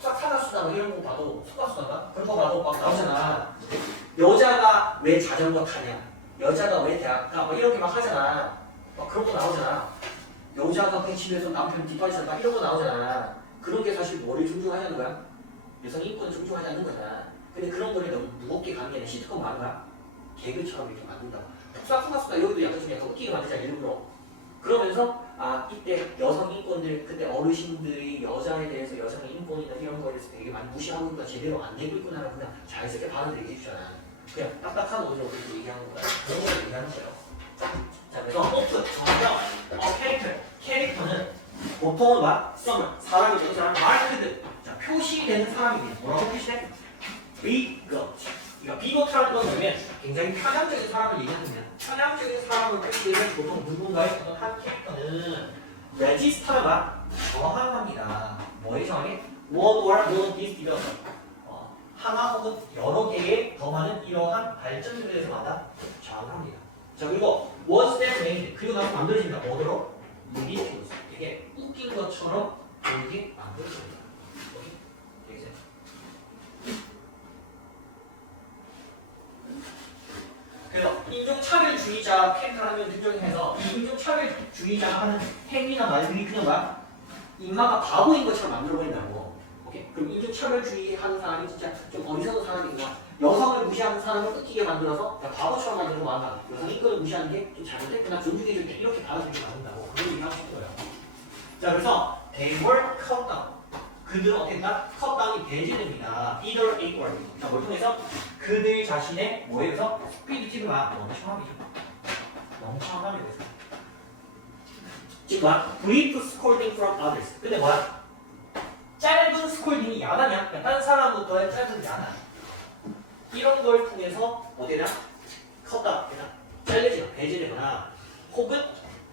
사가수다 뭐 이런 거 봐도 소가수다가 그런 거 봐도 막 나오잖아. 여자가 왜 자전거 타냐? 여자가 왜 대학 가? 뭐 이렇게 막 하잖아. 막 그런 거 나오잖아. 여자가 배치해서 남편 뒷바라지한다 이런 거 나오잖아. 그런 게 사실 뭐를 존중하자는 거야? 여성 인권을 존중하지 않는 거잖아. 근데 그런 거를 너무 무겁게 가는 게 아니라 시트콤 하는 거야? 개그처럼 이렇게 만든다. 북사풍가수가 여기도 약간 좀 약간 웃기게 만들자 일부러. 그러면서 아 이때 여성 인권들 그때 어르신들이 여자에 대해서 여성의 인권이나 이런 거에 대해서 되게 많이 무시하고 있구나 제대로 안 되고 있구나라고 그냥 자연스럽게 반응을 얘기해 주잖아. 그냥 딱딱한 오디오 이렇게 얘기하는 거야. 그런 걸 얘기하는 거예요. 자 그래서 오픈 정령 캐릭터는 보통은 막 썸을 사람이 되는 사람 마크드 자 표시되는 사람입니다. 뭐라고 표시돼? 비거트. 그러니까 비거트라는 건 뭐냐면 굉장히 편향적인 사람을 얘기하는 편향적인 사람을 표시되면 보통 누군가의 어떤 한 캐릭터는 레지스터가 저항합니다. 뭐에 저항해? One or more of these development. 하나 혹은 여러 개의 더 많은 이러한 발전들에 대해서 마다 저항합니다. 자 그리고 once they're made 그리고 나서 만들어집니다. 뭐더러? ridiculous. 되게 웃긴 것처럼 보이게 만들어집니다. 오케이? 되겠어요? 그래서 인종차별주의자 캐릭터를 하면 등장해서 이 인종차별주의자 하는 행위나 말들이 그냥 막 인마가 바보인 것처럼 만들어버린다고. 오케이? 그럼 인종차별주의 하는 사람이 진짜 좀 어리석은 사람인가? 여성을 무시하는 사람을 웃기게 만들어서 바보처럼 만드는 거 한다. 여성 인권을 무시하는 게 좀 잘못됐구나. 존중해줄게. 이렇게 받아들이게 만든다고. 그걸 얘기하고 싶은 거예요. 자 그래서 they were cut down. 그들은 어땠다? cut down이 배제됩니다. either equal. 자 뭘 통해서? 그들 자신의 뭐에서 스피리티브가 멍청함이죠. 멍청함이 되죠. 즉 뭐야? brief scolding from others. 근데 뭐야? 짧은 스콜딩이 야단이야. 다른 사람부터의 짧은 야단. 이런 걸 통해서 어디나 컸다, 잘려지거나 배제되거나 혹은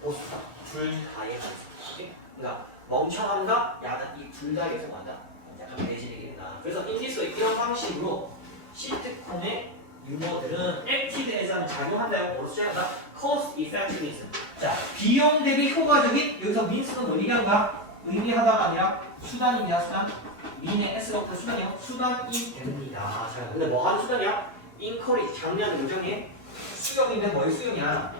보수다. 둘 다의 관습. 그러니까 멍청함과 야단 이 둘 다의 성한다. 약간 배제되게 된다. 그래서 인디스의 이런 방식으로 시트콤의 유머들은 active as는 작용한다요. 뭐로 시작한다? cost effectiveness. 자, 비용 대비 효과적인 여기서 means는 뭐 얘기하는 거야? 의미하다가 아니라 수단입니다. 수단. 민의 S가 없다 수단이요. 수단이 됩니다. 자, 근데 뭐 하는 수단이야? encourage 장려하는 요정이 수용인데 뭐의 수용이야?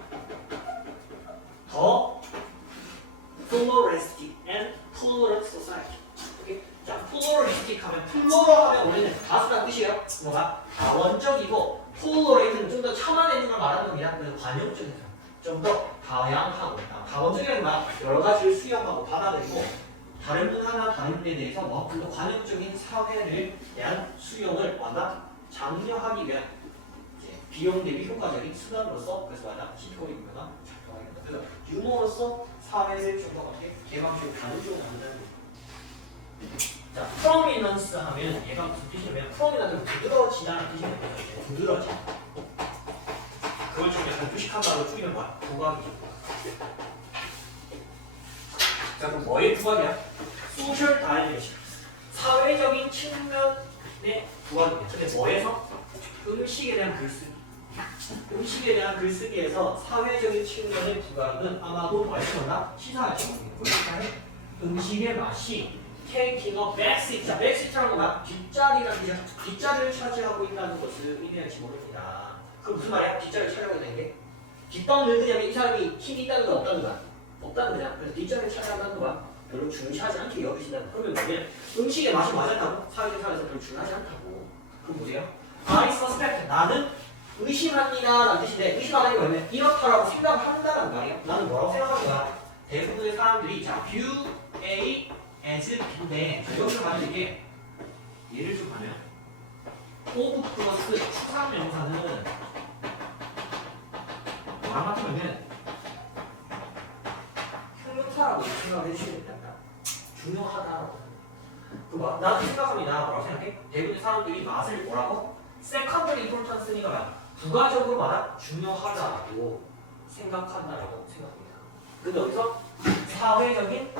더 pluralistic and tolerant society. 오케이? 자, pluralistic 하면 플로럴 하면 원래는 다수란 뜻이에요. 뭐가? 다원적이고 tolerate는 좀 더 참아내는 걸 말하는 겁니다. 그래서 관용적인 사람. 좀 더 다양하고 다원적이라는 말 여러 가지를 수용하고 받아들이고 다른 분 하나 다른 분에 대해서 좀 더 관용적인 사회를 대한 수용을 완다 장려하기 위한 비용 대비 효과적인 수단으로서 그래서 완다 시트콤의 유머가 작동하게 된다. 그래서 유머로서 사회를 좀 더 어떻게 개방적으로 가능적으로 만드는. 자, prominence 하면 얘가 무슨 뜻이냐면 prominent은 부드러워지다는 뜻이거든요. 부드러워지. 그걸 좀 약간 주식한 말로 줄이면 뭐야? 부각이죠. 자 그럼 뭐의 부각이야? 소셜 다이멘션 사회적인 측면의 부각입니다. 근데 뭐에서? 음식에 대한 글쓰기. 음식에 대한 글쓰기에서 사회적인 측면의 부각은 아마도 뭐 할수있나? 시사할 겁니다. 음식의 맛이 taking a backseat. 자, backseat라는 건 뭐야? 뒷자리라는 뜻이야. 뒷자리를 차지하고 있다는 것을 의미할지 모릅니다. 그럼 무슨 말이야? 뒷자리를 차지하고 있다는 게? 뒷방 늙으냐면 이 사람이 힘이 있다는 건 없다는 거야. 없다는 거야. 그래서 뒷자리를 차지한다는 거야. 별로 중시하지 않게 여기신다는 거야. 그러면 뭐냐? 음식의 맛이 맞았다고? 사회적 사회에서 별로 중요하지 않다고. 그럼 뭐예요? I suspect. 나는 의심합니다. 라는 뜻인데 의심하는 게 뭐냐면 이렇다라고 생각한다는 말이에요. 나는 뭐라고 생각하는 거야? 대부분의 사람들이 자, view A as B인데 여기서 만약 이게 예를 좀 하면 of 플러스 추상명사는 뭐랑 같으면 형용사라고 생각을 해주셔야 된다. 중요하다라고. 그거 나도 생각합니다. 뭐라고 생각해? 대부분의 사람들이 맛을 뭐라고? secondary importance니까 뭐야? 부가적으로 말하 중요하다라고 생각한다라고 생각합니다. 근데 여기서 사회적인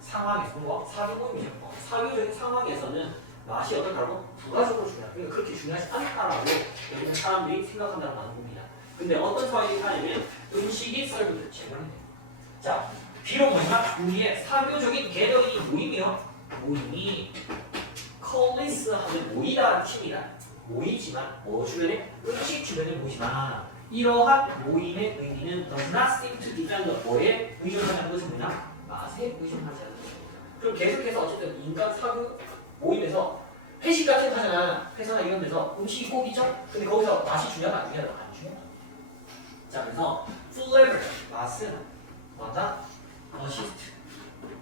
상황에서 뭐 사교모임이죠. 사회적인 상황에서는 맛이 어떻다고? 부가적으로 중요하다. 그러니까 그렇게 중요하지 않다라고 대부분 사람들이 생각한다는 겁니다. 근데 어떤 상황이 하냐면 음식이 썰고 제공이 돼요. 자, 비록 뭐냐? 우리의 사교적인 개더링이 모임이요. 모임이 컬리스 하면 모이다라는 뜻입니다. 모이지만 뭐 주변에? 음식 주변에 모이지만 이러한 모임의 의미는 does not seem to defend 뭐에 의존하는 것은 뭐냐? 맛에 의존하지 않는 겁니다. 그럼 계속해서 어쨌든 인간 사교 모임에서 회식 같은 거 하잖아. 회사나 이런 데서 음식이 꼭 있죠? 근데 거기서 맛이 중요하다 안 중요하다? 안 중요하다. 자 그래서 flavor 맛은 뭐다? assist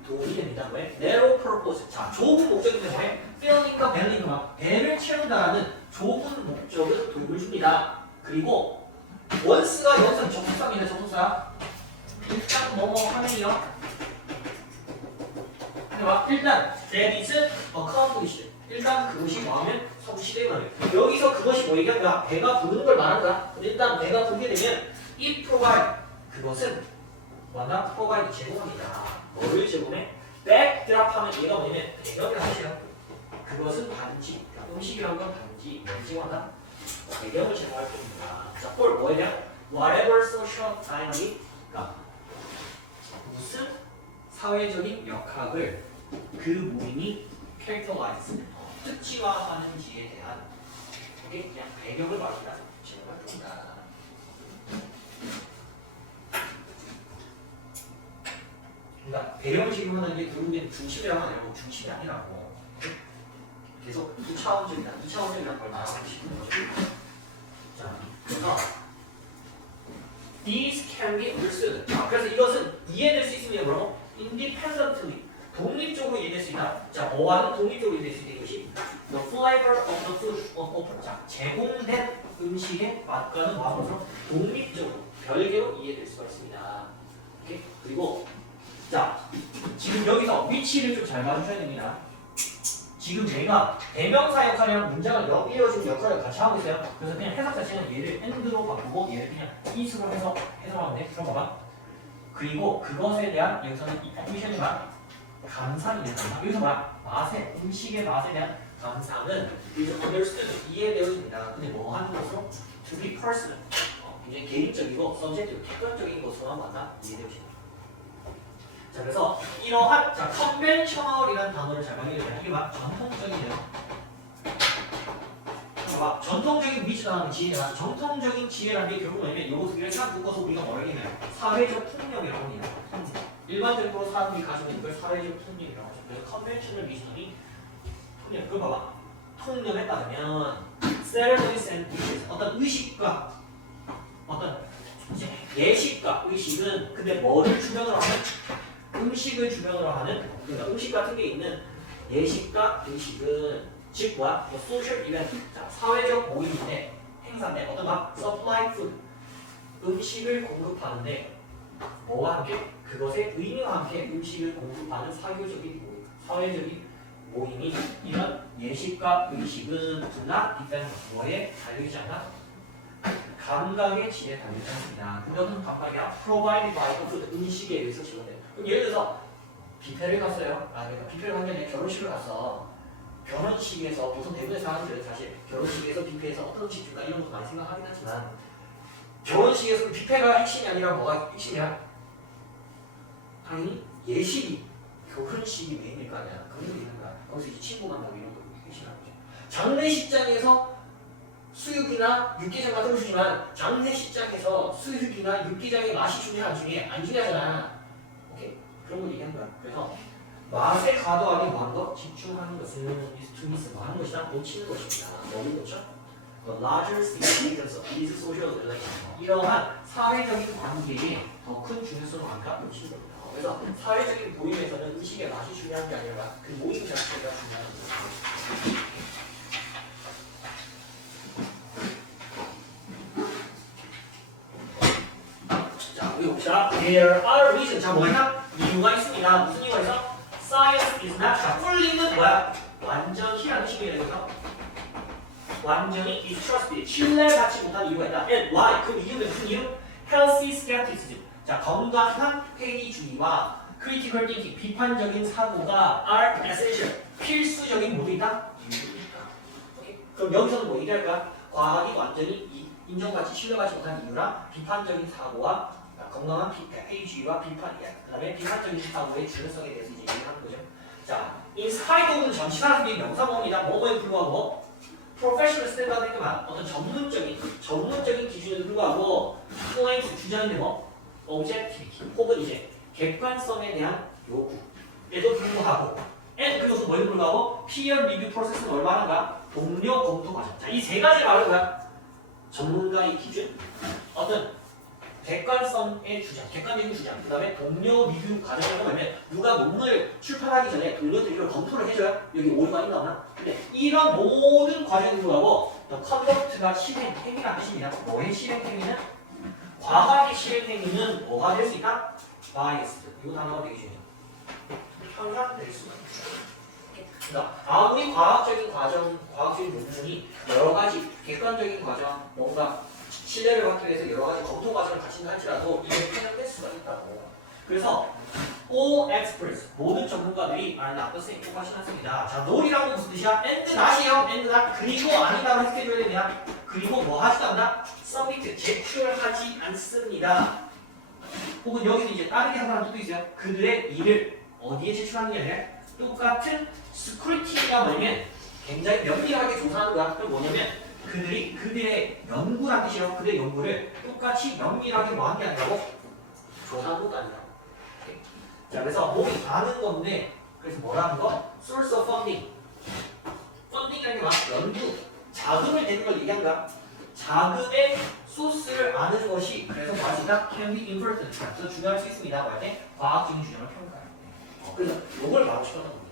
도움이 됩니다. 왜? narrow purpose 자 좁은 목적이 때문에 filling과 belling과 배를 채운다라는 좁은 목적은 도움을 줍니다. 그리고 once가 여기서 접속사입니다. 접속사 일단 뭐뭐 하면요. 일단 that is accomplished 일단 그것이 뭐하면 성취되는 거예요. 여기서 그것이 뭐 얘기한 거야? 배가 부르는 걸 말하는 거야. 일단 배가 부르게 되면 it provide 그것은 뭐다? provide 제공합니다. 뭐를 제공해? backdrop 하면 얘가 뭐냐면 배경을 하세요. 그것은 반지 음식이란 건 반지 반지와다 배경을 제공할 겁니다. 자, 뭘 뭐냐? whatever social dynamic 그러니까 무슨 사회적인 역학을 그 모임이 characterize 특징화하는지에 대한 이게 그냥 배경을 말합니다. 제공할 겁니다. 그러니까 배경을 제공하는 게 결국엔 중심이라고 하네요. 중심이 아니라고. 계속 2차원적이다. 2차원적이라는 걸 말하고 싶은 거죠. 자, 그래서 these can be understood. 자, 그래서 이것은 이해될 수 있으면 뭐라고? independently 독립적으로 이해될 수 있다. 자, 뭐와는 독립적으로 이해될 수 있는 것이 the flavor of the food 자, 제공된 음식의 맛과는 뭐하면서 독립적으로 별개로 이해될 수가 있습니다. 오케이? 그리고 자, 지금 여기서 위치를 좀 잘 봐주셔야 됩니다. 지금 얘가 대명사 역할이랑 문장을 이어주는 역할을 같이 하고 있어요. 그래서 그냥 해석 자체는 얘를 and로 바꾸고 얘를 그냥 is로 해석하면 돼. 그럼 봐봐. 그리고 그것에 대한 여기서는 이 appreciation과 감상이에요. 여기서 뭐야? 맛에 음식의 맛에 대한 감상은 is understood 이해되어집니다. 근데 뭐 하는 것으로? to be personal 굉장히 개인적이고 subjective 객관적인 것으로만 만나 이해되어집니다. 자 그래서 이러한 자 conventional이라는 단어를 잘 발견해야 이게 막 전통적이에요. 봐봐 전통적인 위치라는 지혜가 전통적인 지혜라는 게 결국 뭐냐면 요거 두 개를 싹 묶어서 우리가 뭐라고 하냐면 사회적 풍경이라고 합니다. 일반적으로 사람들이 가지고 있는 걸 사회적 통념이라고 하죠. 그래서 conventional wisdom이 통념. 그걸 봐봐. 통념에 따르면 ceremonies and dishes 어떤 의식과 어떤 이제 예식과 의식은 근데 뭐를 주변으로 하는 음식을 주변으로 하는 그러니까 음식 같은 게 있는 예식과 의식은 즉 뭐야? 뭐 social event 자, 사회적 모임인데 행사인데 어떤 거? supply food 음식을 공급하는데 뭐와 함께? 그것의 의미와 함께 음식을 공급하는 사교적인 모임, 사회적인 모임이 이런 예식과 의식은 do not depend 뭐에 달리지 않아? 감각의 질에 달리지 않습니다. 그것은 감각이야 provided by the 음식에 의해서 지원돼요. 그럼 예를 들어서 뷔페를 갔어요. 그러니까 뷔페를 간 게 아니라 결혼식을 갔어. 결혼식에서 보통 대부분의 사람들은 사실 결혼식에서 뷔페에서 어떤 음식 줄까 이런 것도 많이 생각하긴 하지만 결혼식에서 뷔페가 핵심이 아니라 뭐가 핵심이야? 당연히 예식이 결혼식이 메인일 거 아니야. 그런 게 있는 거야. 거기서 이 친구 만나고 이런 거 핵심이라는 거죠. 장례식장에서 수육이나 육개장 같은 거 주지만 장례식장에서 수육이나 육개장의 맛이 중요해 안 중요해? 안 중요하잖아. 오케이? 그런 걸 얘기한 거야. 그래서 맛에 과도하게 뭐하는 거? 집중하는 것은 is to miss 뭐하는 것이다? 놓치는 것입니다. 먹는 거죠. The larger significance of these social relations 이러한 사회적인 관계에 더 큰 중요성을 갖다 놓치는 겁니다. 그래서 사회적인 모임에서는 음식의 맛이 중요한 게 아니라 그 모임 자체가 중요한 거죠. 자, 우리 봅시다. There are reasons. 자, 뭐냐? 이유가 있습니다. 무슨 이유가 있어? Science is not. 자, fully는 뭐야? 완전히라는 식이에요. 여기서. 완전히 is trusted. 신뢰받지 못한 이유가 있다. And why? 그 이유는 무슨 이유? Healthy skepticism. 자, 건강한 회의주의와 critical thinking, 비판적인 사고가 are essential. 필수적인 모두 있다? 이유도 있다. 오케이? 그럼 여기서는 뭐 얘기할 거야? 과학이 완전히 인정받지, 신뢰받지 못한 이유랑 비판적인 사고와 건강한 회의주의와 비판이야. 그 다음에 비판적인 사고의 중요성에 대해서 이제 얘기하는 거죠. 자, in spite of는 전치사라는 명사모입니다. 뭐뭐에 불구하고 프로페셔널 스탠다드만 어떤 전문적인 기준에도 불구하고 클레임스 주장인데 뭐 objectivity 혹은 이제 객관성에 대한 요구에도 불구하고 and 그것은 뭐에도 불구하고 peer review 프로세스는 얼마나 한가? 동료 검토 과정. 자, 이 세 가지 말은 뭐야? 전문가의 기준, 어떤 객관성의 주장, 객관적인 주장, 그 다음에 동료 리뷰 과정이라고 하면 누가 논문을 출판하기 전에 동료들이 이걸 검토를 해줘요. 여기 오류가 있나 없나? 근데 이런 모든 과정이 불구하고 컨덕트가 실행 행위라는 뜻입니다. 뭐의 실행 행위는? 과학의 실행 행위는 뭐가 될 수 있다? biased. 이거 단어가 되게 중요해요. 편향될 수가 있죠. 그러니까 아무리 과학적인 과정, 과학적인 논문이 여러 가지 객관적인 과정, 뭔가 신뢰를 받기 위해서 여러 가지 검토 과정을 거친다 할지라도 이게 편향될 수가 있다고. 그래서 all experts 모든 전문가들이 나쁜 쌤 똑같이 났습니다. 자, not이라고 무슨 뜻이야? and not이요. and not 그리고 아니다로 해석해줘야 됩니다. 그리고 뭐 하지도 않나? submit 제출하지 않습니다. 혹은 여기서 이제 다르게 한다는 뜻도 있어요. 그들의 일을 어디에 제출하는 게 아니라 똑같은 스크루티니가 뭐냐면 굉장히 면밀하게 조사하는 거야. 그럼 뭐냐면 그들의 연구란 뜻이에요. 그들의 연구를 똑같이 면밀하게 뭐 한 게 아니라고 조사한 것도 아니라고. 자, 그래서 몸이 가는 건데 그래서 뭐라는 거? source of funding. funding이라는 게 막 연구, 자금을 내는 걸 얘기한 거야. 자금의 소스를 아는 것이 그래서 뭐하시다? can be important. 그래서 중요할 수 있습니다. 뭐할때 과학적인 주장을 평가할 때. 그래서 이걸 말하고 싶었던 겁니다.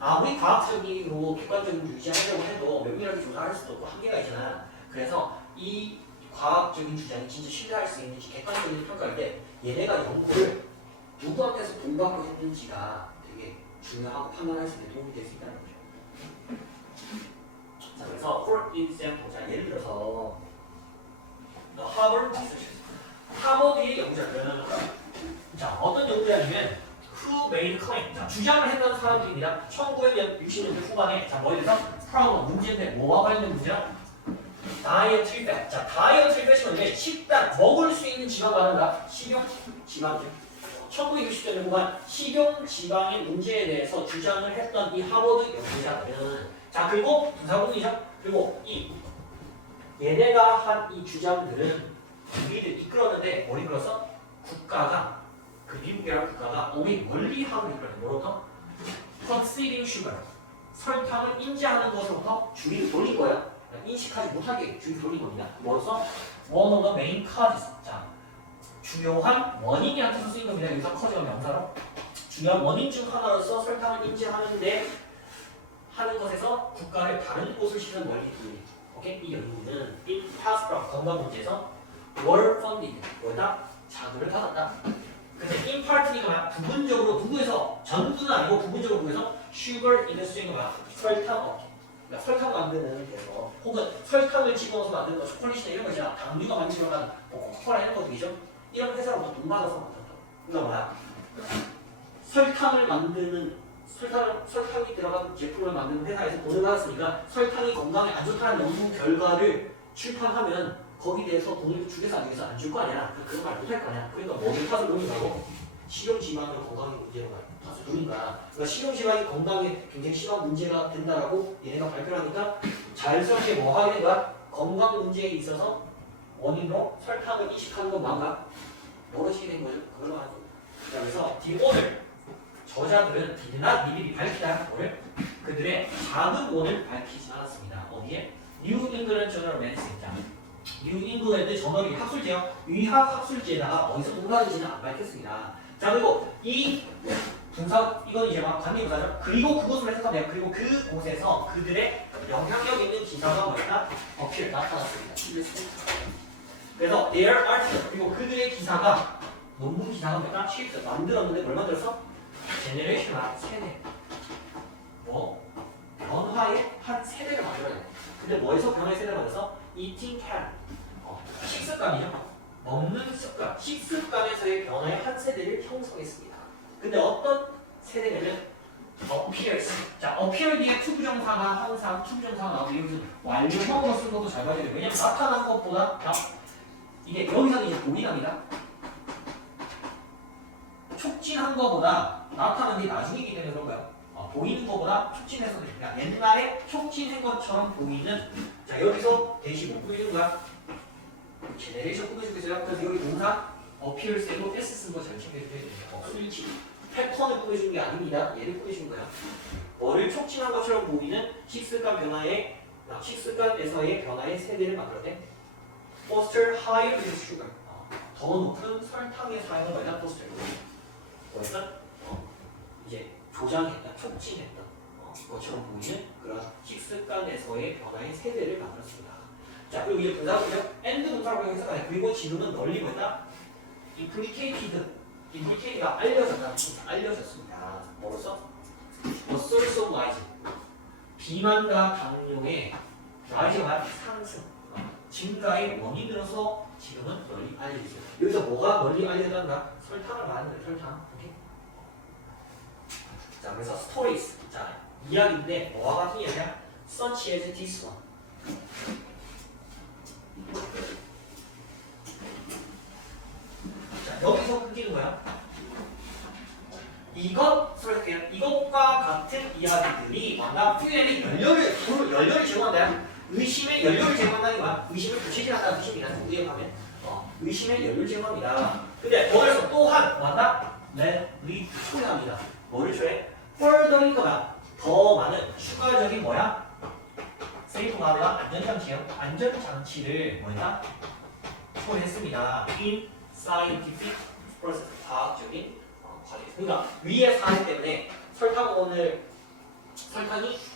아무리 과학적이고 객관적인 유지하려고 해도 면밀하게 조사할 수도 없고 한계가 있잖아. 그래서 이 과학적인 주장이 진짜 신뢰할 수 있는지 객관적인 평가할 때 얘네가 연구를 누구한테서 돈 받고 했는지가 되게 중요하고 판단할 수 있는 도움이 될 수 있다는 거죠. 자, 그래서 for example, 자, 예를 들어서 하버드 리서치, 하버드의 연구자들은 자, 어떤 연구자냐면 who made claim. 자, 주장을 했던 사람들입니다. 1960년대 후반에 자, 뭐에 대해서 problem 문제인데 뭐와 관련된 문제야? 다이어트리 팻. 자, 다이어트리 팻이 뭔데? 식단, 먹을 수 있는 지방 말한다. 식용 지방이죠. 1960년대 후반 식용 지방의 문제에 대해서 주장을 했던 이 하버드 연구자들은 자, 그리고 부사분이죠. 그리고 이 얘네가 한 이 주장들은 우리를 이끌었는데 뭘 이끌었어? 국가가 그 미국이라는 국가가 오히 멀리하고 이끌었는 뭐로부터? conceding sugar 설탕을 인지하는 것으로부터 주의를 돌린 거야. 인식하지 못하게 주의를 돌린 겁니다. 뭐로써? one of the main causes. 자, 주요한 원인이라는 뜻을 쓰인 겁니다. 여기서 cause가 명사로 주요한 원인 중 하나로서 설탕을 인지하는데 하는 것에서 국가를 다른 곳을 시선 멀리 돌리. 오케이? 이 연구는 in past 건강 문제에서 were funded. 뭐다? 자금을 받았다. 근데 in part는 뭐야? 부분적으로 누구에서 전부는 아니고 부분적으로 누구에서 sugar industry인 거야. 설탕 업계. 그러니까 설탕 만드는 데서 혹은 설탕을 집어넣어서 만드는 거 초콜릿이나 이런 것이나 당류가 만들어간 코카콜라 이런 것들이죠. 이런 회사로부터 돈 받아서 만든다. 그러니까 뭐야? 설탕을 만드는 설탕이 들어간 제품을 만드는 회사에서 돈을 받았으니까 설탕이 건강에 안 좋다는 연구 결과를 출판하면 거기에 대해서 돈을 주겠어 안 주겠어 안 줄 거 아니야. 그런 말 못 할 거 아니야. 그러니까 뭐를 탓을 노린다고? 식용지방을 건강에 문제로 탓을 노린다. 그러니까 식용지방이 건강에 굉장히 심한 문제가 된다라고 얘네가 발표를 하니까 자연스럽게 뭐 하게 된 거야? 건강 문제에 있어서 원인으로 설탕을 인식하는 건 뭔가 멀어지게 된 거죠. 그걸로 하죠. 그래서 오늘 저자들은 디드나 미리 밝히다 오늘 그들의 작은 원을 밝히지 않았습니다. 어디에? 뉴 잉글랜드 저널 매니스입니다. 뉴 잉글랜드 저널이 학술지요. 의학 학술지에다가 어디서 공부하는지는 안 밝혔습니다. 자, 그리고 이 분석 이건 이제 막 관계부사죠. 그리고 그것을 해석하면 돼요. 그리고 그곳에서 그들의 영향력 있는 기사가 뭐였다? 어필 나타났습니다. 그래서 their article 그리고 그들의 기사가 논문 기사가 뭐였다? shaped 만들었는데 뭘 만들었어? 제네레이션 한 세대. 뭐 변화의 한 세대를 만들어야 돼. 근데 뭐에서 변화의 세대를 만들어서? eating pattern. 식습관이죠. 먹는 습관. 식습관에서의 변화의 한 세대를 형성했습니다. 근데 어떤 세대냐면 appears. 자, appear 뒤에 투부정사가 항상 투부정사가 나오고 여기서 완료형으로 쓰는 것도 잘 봐야 돼요. 왜냐면 나타난 것보다 이게 여기서는 이제 도리랍니다. 촉진한 것보다 나타난 게 나중이기 때문에 그런 거예요. 보이는 것보다 촉진해서 됩니다. 옛날에 촉진한 것처럼 보이는 자 여기서 대시 못 보이는 거야. 제네레이션 꾸며주고 있어요. 그래서 여기 동사 appears에도 s 쓴 거 잘 챙겨줘야 됩니다. 스위치 패턴을 꾸며주는 게 아닙니다. 얘를 꾸며주는 거야. 뭐를 촉진한 것처럼 보이는 식습관에서의 변화의 세대를 만들어내. Foster higher in sugar. 더 높은 설탕의 사용을 말한 foster. 뭐였어? 이제 조장했다, 촉진했다. 것처럼 보이는 그런 식습관에서의 변화의 세대를 만들었습니다. 자, 그리고 이제 동사고요. and 동사라고 해석하네. 그리고 지금은 널리 뭐다? implicated가 알려졌습니다. 뭐로써? The source of rise. 비만과 당뇨의 rise가 상승, 증가의 원인으로서 지금은 널리 알려지죠. 여기서 뭐가 널리 알려졌나? 설탕을 말하는 거예요. 설탕. 오케이? 자, 그래서 stories. 자, 이야기인데 뭐와 같은 이야기야? Such as this one. 자, 여기서 끊기는 거야. 이것과 같은 이야기들이 뭔가 표현의 연료를 제공한다. 의심의 연료를 제공한다는 거야. 의심을 부채질한다는 뜻입니다. 의역하면 의심의 연료를 제공합니다. 근데 거기서 또한 뭔가 우리 초래합니다. 뭐를 초래? further인 거야. 더 많은 추가적인 뭐야? 세이프가드가 안전장치를 뭐였다? 초래했습니다. in scientific process. 과학적인 과정. 그러니까 위의 사례 때문에 설탕이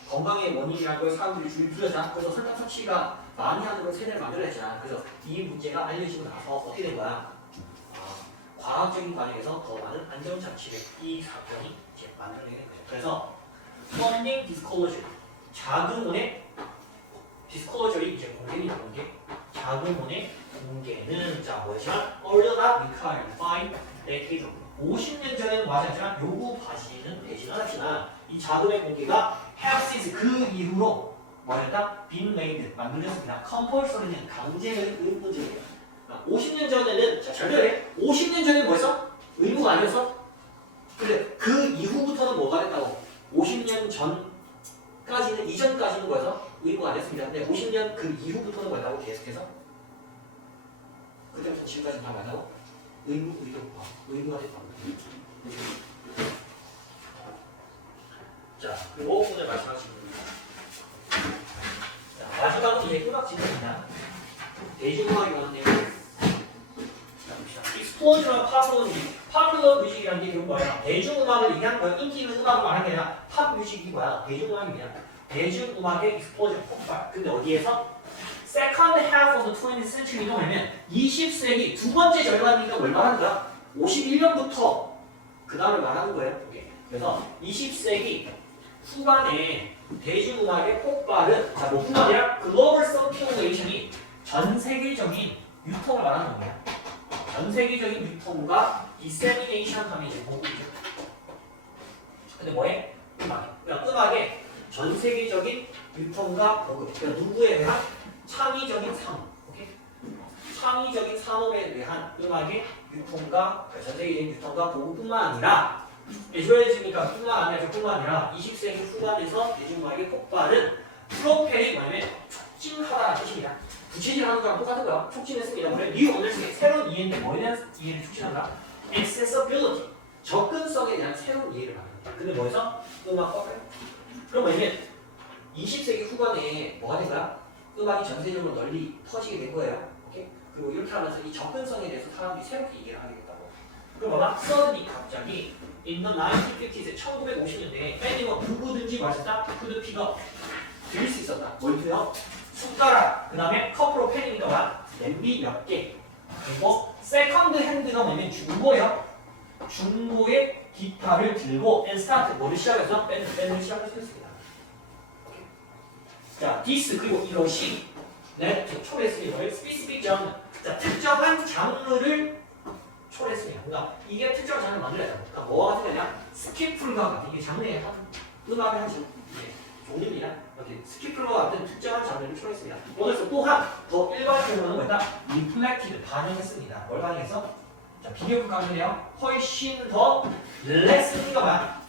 건강의 원인이라는 걸 사람들이 줄여자. 그래서 설탕 섭취가 많이 하는 걸 세대를 만들어냈잖아. 그래서 이 문제가 알려지고 나서 어떻게 된 거야? 과학적인 과정에서 더 많은 안전장치를 이 사건이 이제 만들어내는 거예요. 그래서 funding disclosure, 자금원의 disclosure이 이제 공개입니다. 공개. 자금원의 공개는 자 뭐였지만 earlier not required by decades ago. 50년 전에는 맞았지만 요구받지는 되지는 않았지만 이 자금의 공개가 have since 그 이후로 뭐였다? been made 만들어졌습니다. compulsory는 강제적인 의무적이에요. 50년 전에는 자 절대로 50년 전에 뭐였어? 의무가 아니었어? 근데 그 이후부터는 뭐가 됐다고? 50년 전까지는 이전까지는 뭐였어? 의무가 아니었습니다. 근데 50년 그 이후부터는 뭐였다고? 계속해서 그때부터 지금까지 다 뭐였다고? 의무가 됐다고. 자, 그리고 오늘 마지막 질문입니다. 자, 마지막은 이제 음악 질문입니다. 대중음악이 많은 내용. 자, 봅시다. 익스플로전과 파퓰러 뮤직이라는 게 결국 뭐야? 대중음악을 얘기하는 거야. 인기 있는 음악을 말하는 게 아니라 팝 뮤직이 뭐야? 대중음악입니다. 대중음악의 익스플로전 폭발. 근데 어디에서? Second half of the 20th century는 뭐냐면 20세기 두 번째 절반이니까 뭘 말하는 거야? 51년부터 그 다음을 말하는 거예요. 이게. 그래서 20세기 후반에 대중음악의 폭발은 자, 뭐뿐만 아니라 글로벌 서큘레이션이 전 세계적인 유통을 말하는 겁니다. 전 세계적인 유통과 디세미네이션 하면 이제 공급이죠. 근데 뭐해? 음악에. 그러니까 음악의 전 세계적인 유통과 공급. 그러니까 누구에 대한 창의적인 산업. 오케이? 창의적인 산업에 대한 음악의 유통과 전 세계적인 유통과 보급뿐만 아니라 에즈웰즈니까 뿐만 아니라 20세기 후반에서 대중음악의 폭발은 프로펠이 뭐냐면 촉진하다는 뜻입니다. 부채질하는 거랑 똑같은 거야. 촉진했습니다. 그래 new understanding 새로운 이해인데 뭐에 대한 이해를 촉진한다? accessibility 접근성에 대한 새로운 이해를 말합니다. 근데 뭐에서? 음악과 그럼 뭐냐면 20세기 후반에 뭐가 된 거야? 음악이 전 세계적으로 널리 퍼지게 된 거예요. 오케이? 그리고 이렇게 하면서 이 접근성에 대해서 사람들이 새롭게 이해를 하게 됐다고. 그럼 뭐야? suddenly 갑자기 in the 1950s 1950년대에 anyone 누구든지 말했다 could pick up 들을 수 있었다. 뭘 들어요? 숟가락, 그 다음에 컵으로 팬이니까 뭐야? 냄비 몇 개. 그리고 세컨드 핸드가 뭐냐면 중고예요. 중고의 기타를 들고 and start 뭐를 시작해서 밴드를 시작했습니다. 자, this 그리고 이것이 초래했으니 뭐예요? specific genre. 자, 특정한 장르를 초래했습니다. 그러니까 이게 특정한 장르를 만들어야 돼요. 그러니까 뭐가 같은 거냐? 스키플과 같은 이게 장르의 한 음악의 한 종류입니다. 이렇게 스키플과 같은 특정한 장르를 초래했습니다. 오늘서 또한 더 일반적으로는 뭐다? reflected 반영했습니다. 뭘 반영해서? 자, 비교급 강조네요. 훨씬 더 less가 뭐야?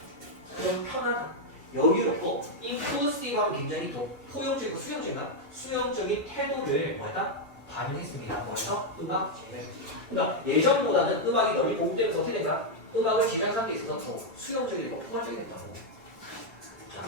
좀 편하다. 여유롭고 inclusive하고 굉장히 더 포용적이고 수용적인 태도를 뭐였다? 반영했습니다. 뭐해서 음악 재배. 그러니까 예전보다는 음악이 널리 보급되면서 어떻게 된가? 음악을 제작하는 데 있어서 더 수용적이고 포괄적이 된다고. 자,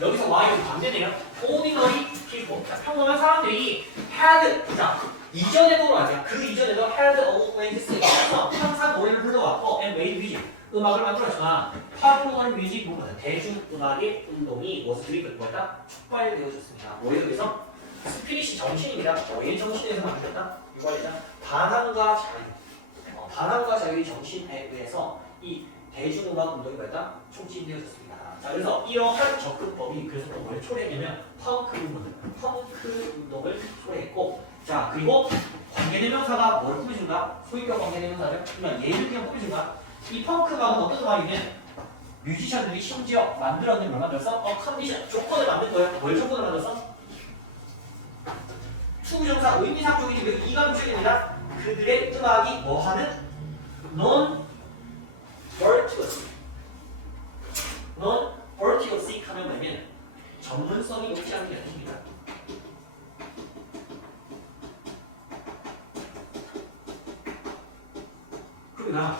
여기서 Y는 반대네요. ordinary people. 자, 평범한 사람들이 had. 자, 이전에도 말이야. 그 이전에도 had always 있어서 항상 노래를 불러왔고 and made music. 음악을 만들었지만 popular music movement 대중음악의 운동이 was driven 뭐다? 촉발되어졌습니다. 뭐에 의해서? 스피릿이 정신입니다. 뭐의 정신에서 만들었다? 유발이자 반항과 자유. 반항과 자유의 정신에 의해서 이 대중음악 운동이 뭐다? 촉진되어졌습니다. 자, 그래서 이러한 접근법이 그래서 뭘 초래했냐면 펑크 운동을 초래했고, 자, 그리고 관계대명사가 뭘 꾸며준다? 소유격 관계대명사를 그러니까 예를 그냥 꾸며준다. 이 펑크 음악은 어떤 음악이냐? 뮤지션들이 심지어 만들었는 걸 만들어서 컨디션 조건을 만든 거예요. 뭘 조건을 만들어서? 투부정사 의미상 쪽이지 왜 이감 쪽입니다. 그들의 음악이 뭐하는? non-virtuous 하면 뭐냐면 전문성이 높지 않은 게 아닙니다. 그러나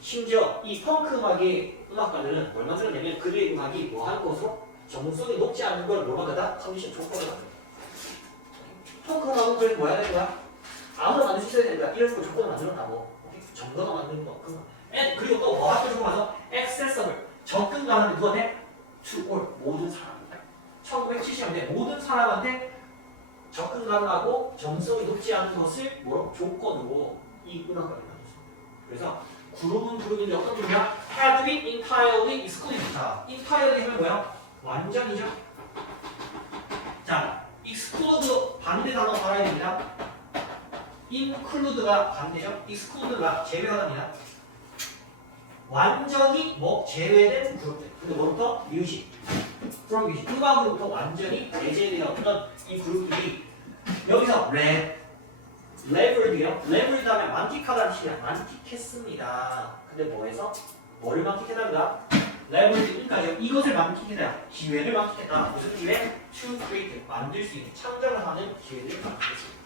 심지어 이 펑크 음악의 음악가들은 뭘 만들었냐면 그들의 음악이 뭐하는 것으로 전문성이 높지 않은 걸 뭘 만들다? 컨디션 조건을 만들다. 펑크 음악은 그래 뭐 해야 되는 거야? 아무나 만들 수 있어야 되는 거야. 이런 식으로 조건을 만들었다고. 정가가 만드는 거. 그리고 또 뭐하고 조건 와서 accessible 접근 가능한 누구한테? to all 모든 사람입니다. 1970년대 모든 사람한테 접근 가능하고 정성이 높지 않은 것을 뭐로? 조건으로 이 음악가를 만들었습니다. 그래서 그룹은 어떤 그룹이야? had been entirely excluded. 자, entirely 하면 뭐야? 완전이죠. 자, exclude 반대 단어 알아야 됩니다. include가 반대죠. exclude가 제외하답니다. 완전히 뭐 제외된 그룹들. 근데 뭐부터? 뮤직. from music. 음악으로부터 완전히 배제되었던 이 그룹들이 여기서 leveled요. leveled 하면 만끽하다는 뜻이야. 만끽했습니다. 근데 뭐해서? 뭐를 만끽했답니다. leveled까지 이것을 만끽했다. 기회를 만끽했다. 무슨 기회? to create. 만들 수 있는 창작을 하는 기회를 만끽했습니다.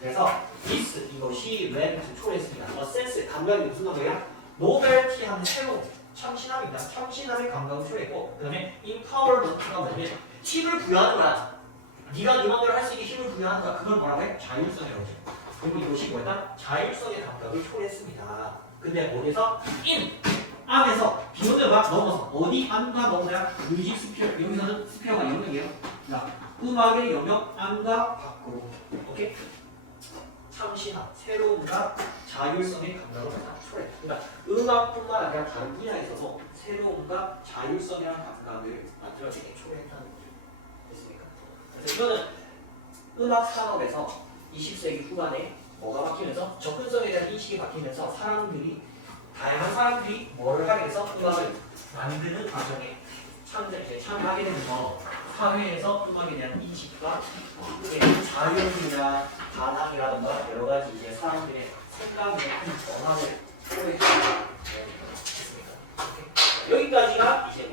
그래서 this 이것이 led to 초래했습니다. a sense 감각이 무슨 감각이야? 노벨티 하는 새로운 참신함입니다. 참신함의 감각을 초래했고 그 다음에 empowerment가 뭐냐면 힘을 부여하는 거야. 네가 네 맘대로 할 수 있게 힘을 부여하는 거야. 그걸 뭐라고 해? 자율성이라고 하죠. 그리고 이것이 뭐였다? 자율성의 감각을 초래했습니다. 근데 어디서? 안에서 비오는 음악 넘어서 어디 안과 넘어야 뮤직 스피어. 여기서는 스피어가 영역이에요. 자, 음악의 영역 안과 밖으로. 오케이? 참신함, 새로움과 자율성의 감각을 초래. 그러니까 음악뿐만 아니라 다른 분야에서도 새로움과 자율성이라는 감각을 만들어내게 초래했다는 거죠. 됐습니까? 그래서 이거는 음악 산업에서 20세기 후반에 뭐가 바뀌면서 접근성에 대한 인식이 바뀌면서 다양한 사람들이 뭐를 하게 돼서 음악을 만드는 과정에 참여하게 되면서 사회에서 음악에 대한 인식과 자율이나 반항이라든가 여러 가지 이제 사람들의 생각의 변화를 초래했습니다. 여기까지가 이제